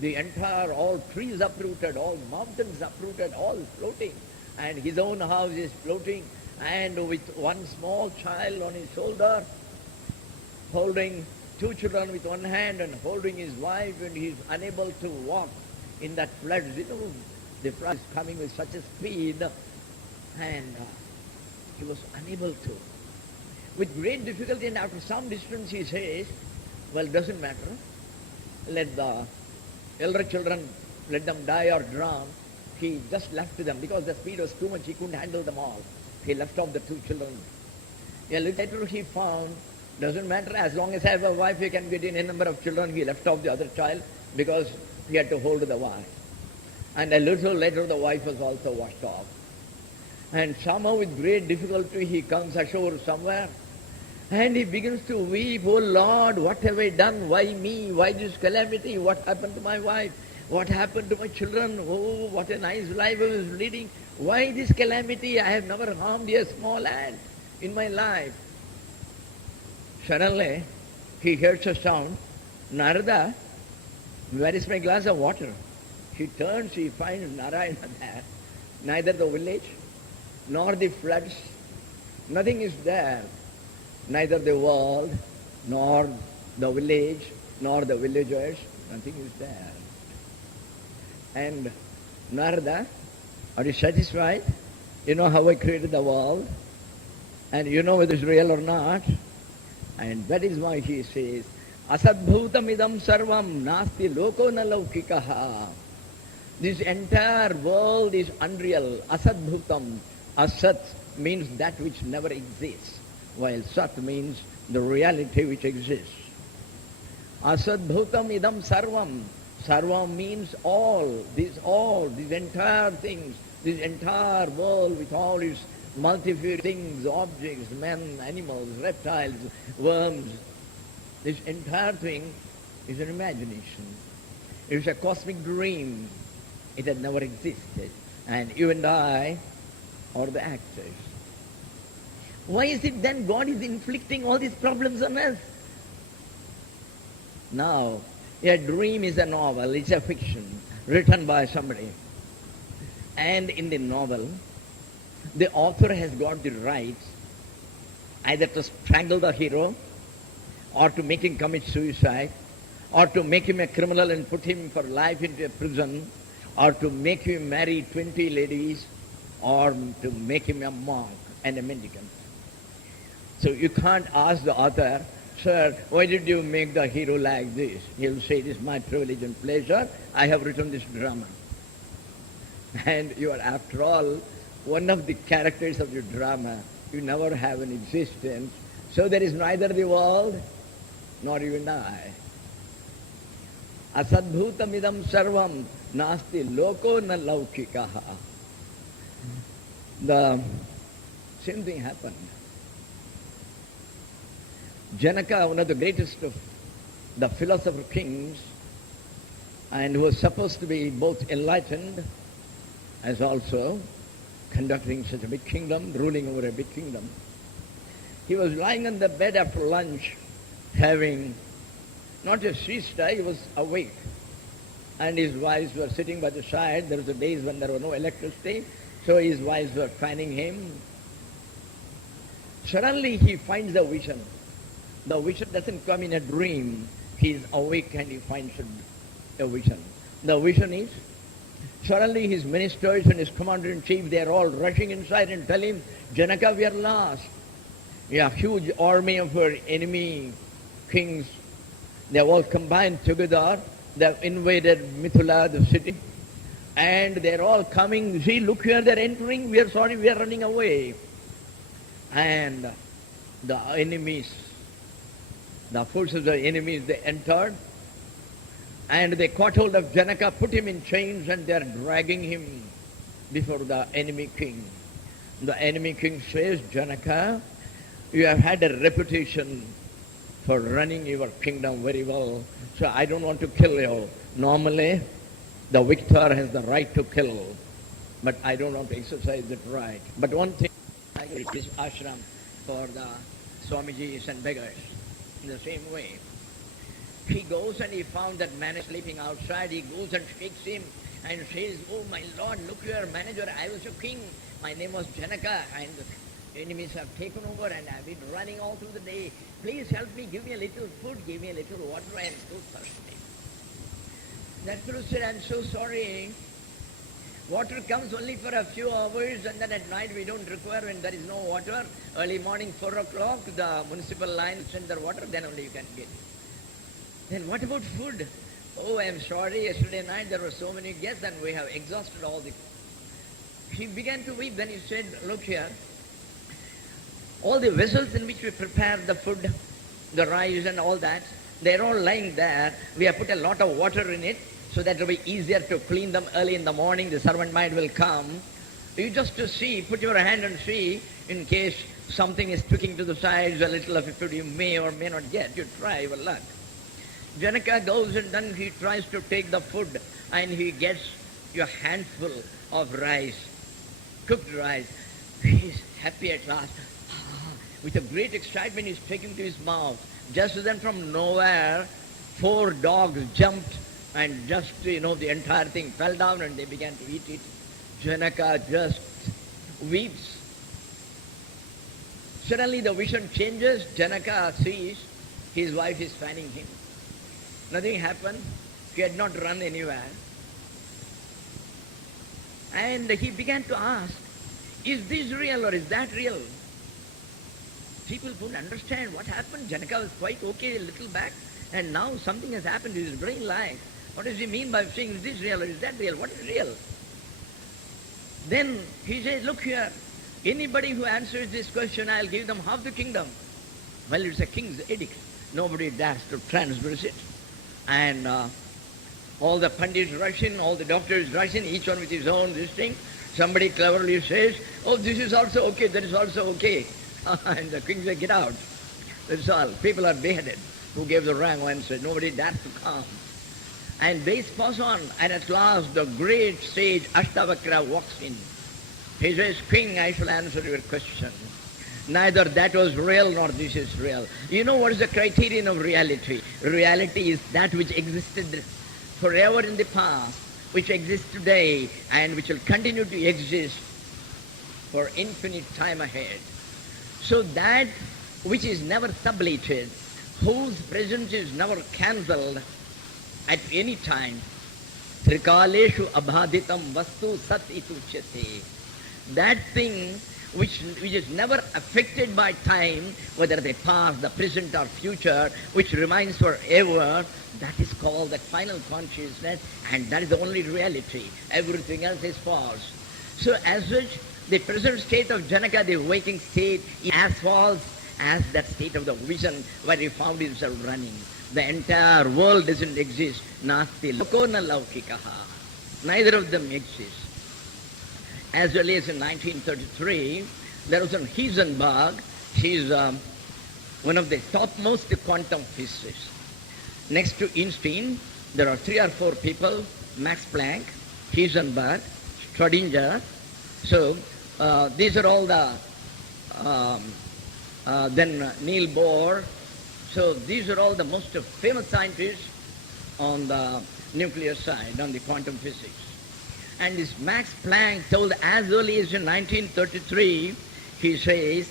The entire, all trees uprooted, all mountains uprooted, all floating. And his own house is floating. And with one small child on his shoulder, holding 2 children with one hand and holding his wife, and he is unable to walk in that flood. You know, the flood is coming with such a speed, and he was unable to. With great difficulty, and after some distance he says, well, doesn't matter. Let the elder children, let them die or drown. He just left them because the speed was too much, he couldn't handle them all. He left off the 2 children. A little later he found, doesn't matter, as long as I have a wife, he can get in a number of children. He left off the other child because he had to hold the wife. And a little later the wife was also washed off. And somehow with great difficulty he comes ashore somewhere and he begins to weep, oh Lord, what have I done? Why me? Why this calamity? What happened to my wife? What happened to my children? Oh, what a nice life I was leading. Why this calamity? I have never harmed a small ant in my life. Suddenly, he hears a sound. Narada, where is my glass of water? He turns, he finds Narayana there. Neither the village, nor the floods, nothing is there. Neither the world, nor the village, nor the villagers, nothing is there. And Narada, are you satisfied? You know how I created the world? And you know whether it's real or not? And that is why he says, Asadbhutam idam sarvam nasti loko na laukikaha. This entire world is unreal. Asadbhutam. Asat means that which never exists, while Sat means the reality which exists. Asadbhutam idam sarvam. Sarvam means all, these entire things, this entire world with all its multiple things, objects, men, animals, reptiles, worms. This entire thing is an imagination. It is a cosmic dream. It had never existed. And you and I are the actors. Why is it then God is inflicting all these problems on us? Now, a dream is a novel, it's a fiction written by somebody. And in the novel, the author has got the right either to strangle the hero, or to make him commit suicide, or to make him a criminal and put him for life into a prison, or to make him marry 20 ladies, or to make him a monk and a mendicant. So you can't ask the author, sir, why did you make the hero like this? He'll say, it is my privilege and pleasure. I have written this drama. And you are, after all, one of the characters of your drama. You never have an existence. So there is neither the world nor you and I. Asadbhutam idam sarvam Nasti loko na laukikaha. The same thing happened. Janaka, one of the greatest of the philosopher kings, and who was supposed to be both enlightened as also conducting such a big kingdom, ruling over a big kingdom. He was lying on the bed after lunch, having not just siesta, he was awake. And his wives were sitting by the side. There was a days when there was no electricity, so his wives were fanning him. Suddenly he finds a vision. The vision doesn't come in a dream. He is awake and he finds a vision. The vision is, suddenly his ministers and his commander-in-chief, they are all rushing inside and tell him, Janaka, we are lost. A huge army of our enemy kings, they have all combined together. They have invaded Mithila, the city, and they are all coming. See, look here, they are entering. We are sorry, we are running away. And the enemies, the forces of the enemies, they entered, and they caught hold of Janaka, put him in chains, and they are dragging him before the enemy king. The enemy king says, Janaka, you have had a reputation for running your kingdom very well, so I don't want to kill you. Normally, the victor has the right to kill, but I don't want to exercise that right. But one thing, I will this ashram for the Swamijis and beggars in the same way. He goes and he found that man is sleeping outside. He goes and shakes him and says, oh my lord, look here, manager, I was your king. My name was Janaka, and the enemies have taken over and I've been running all through the day. Please help me, give me a little food, give me a little water, I am so thirsty. That fellow said, I'm so sorry. Water comes only for a few hours, and then at night we don't require when there is no water. Early morning, 4 o'clock, the municipal line send their water, then only you can get it. Then what about food? Oh, I'm sorry, yesterday night there were so many guests and we have exhausted all the... He began to weep. Then he said, look here, all the vessels in which we prepare the food, the rice and all that, they're all lying there. We have put a lot of water in it so that it will be easier to clean them early in the morning. The servant maid will come. You just to see, put your hand and see, in case something is sticking to the sides, a little of it food you may or may not get. You try your luck. Janaka goes and then he tries to take the food and he gets a handful of rice, cooked rice. He is happy at last. With a great excitement he's taking to his mouth. Just then from nowhere, 4 dogs jumped and just, the entire thing fell down and they began to eat it. Janaka just weeps. Suddenly the vision changes. Janaka sees his wife is fanning him. Nothing happened. He had not run anywhere. And he began to ask, is this real or is that real? People couldn't understand what happened. Janaka was quite okay a little back, and now something has happened to his brain life. What does he mean by saying, is this real or is that real? What is real? Then he says, look here, anybody who answers this question, I'll give them half the kingdom. Well, it's a king's edict. Nobody dares to transgress it. And all the pandits rush in, all the doctors rush in, each one with his own this thing. Somebody cleverly says, oh, this is also okay, that is also okay. And the king says, get out. That's all. People are beheaded who gave the wrong answer. Nobody dares to come. And days pass on, and at last the great sage Ashtavakra walks in. He says, King, I shall answer your question. Neither that was real nor this is real. You know what is the criterion of reality? Reality is that which existed forever in the past, which exists today, and which will continue to exist for infinite time ahead. So that which is never sublated, whose presence is never cancelled at any time, trikaleshu abhaditam vastu sat ituchyate. That thing which is never affected by time, whether the past, the present or future, which remains forever, that is called the final consciousness, and that is the only reality. Everything else is false. So as such, the present state of Janaka, the waking state, is as false as that state of the vision where he found himself running. The entire world doesn't exist. Nasti loko na laukikaha. Neither of them exists. As early as in 1933, there was an Heisenberg. He's one of the topmost quantum physicists. Next to Einstein, there are 3 or 4 people: Max Planck, Heisenberg, Schrödinger. So these are all the then Neil Bohr. So these are all the most famous scientists on the nuclear side, on the quantum physics. And this Max Planck told as early as in 1933, he says,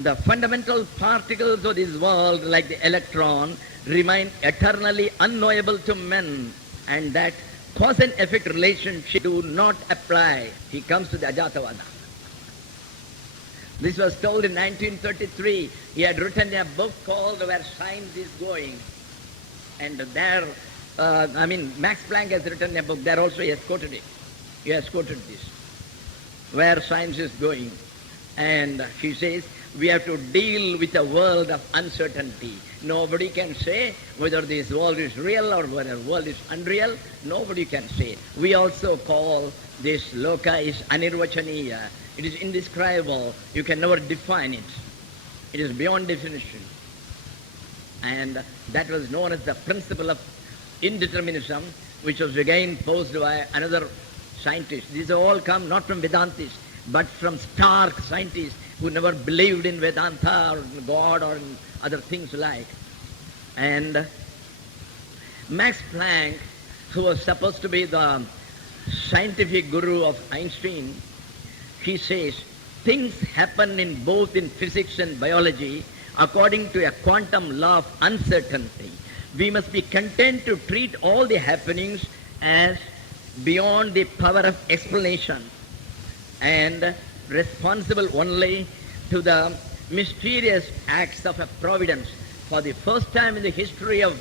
the fundamental particles of this world, like the electron, remain eternally unknowable to men, and that cause and effect relationship do not apply. He comes to the Ajatavada. This was told in 1933. He had written a book called Where Science is Going. And there, Max Planck has written a book. There also he has quoted it. He has quoted this. Where Science is Going. And he says, we have to deal with a world of uncertainty. Nobody can say whether this world is real or whether the world is unreal. Nobody can say. We also call this loka is anirvachaniya. It is indescribable. You can never define it. It is beyond definition. And that was known as the principle of indeterminism, which was again posed by another scientist. These all come not from Vedantists, but from stark scientists who never believed in Vedanta or in God or in other things like. And Max Planck, who was supposed to be the scientific guru of Einstein, he says, things happen in both in physics and biology according to a quantum law of uncertainty. We must be content to treat all the happenings as beyond the power of explanation and responsible only to the mysterious acts of a providence. For the first time in the history of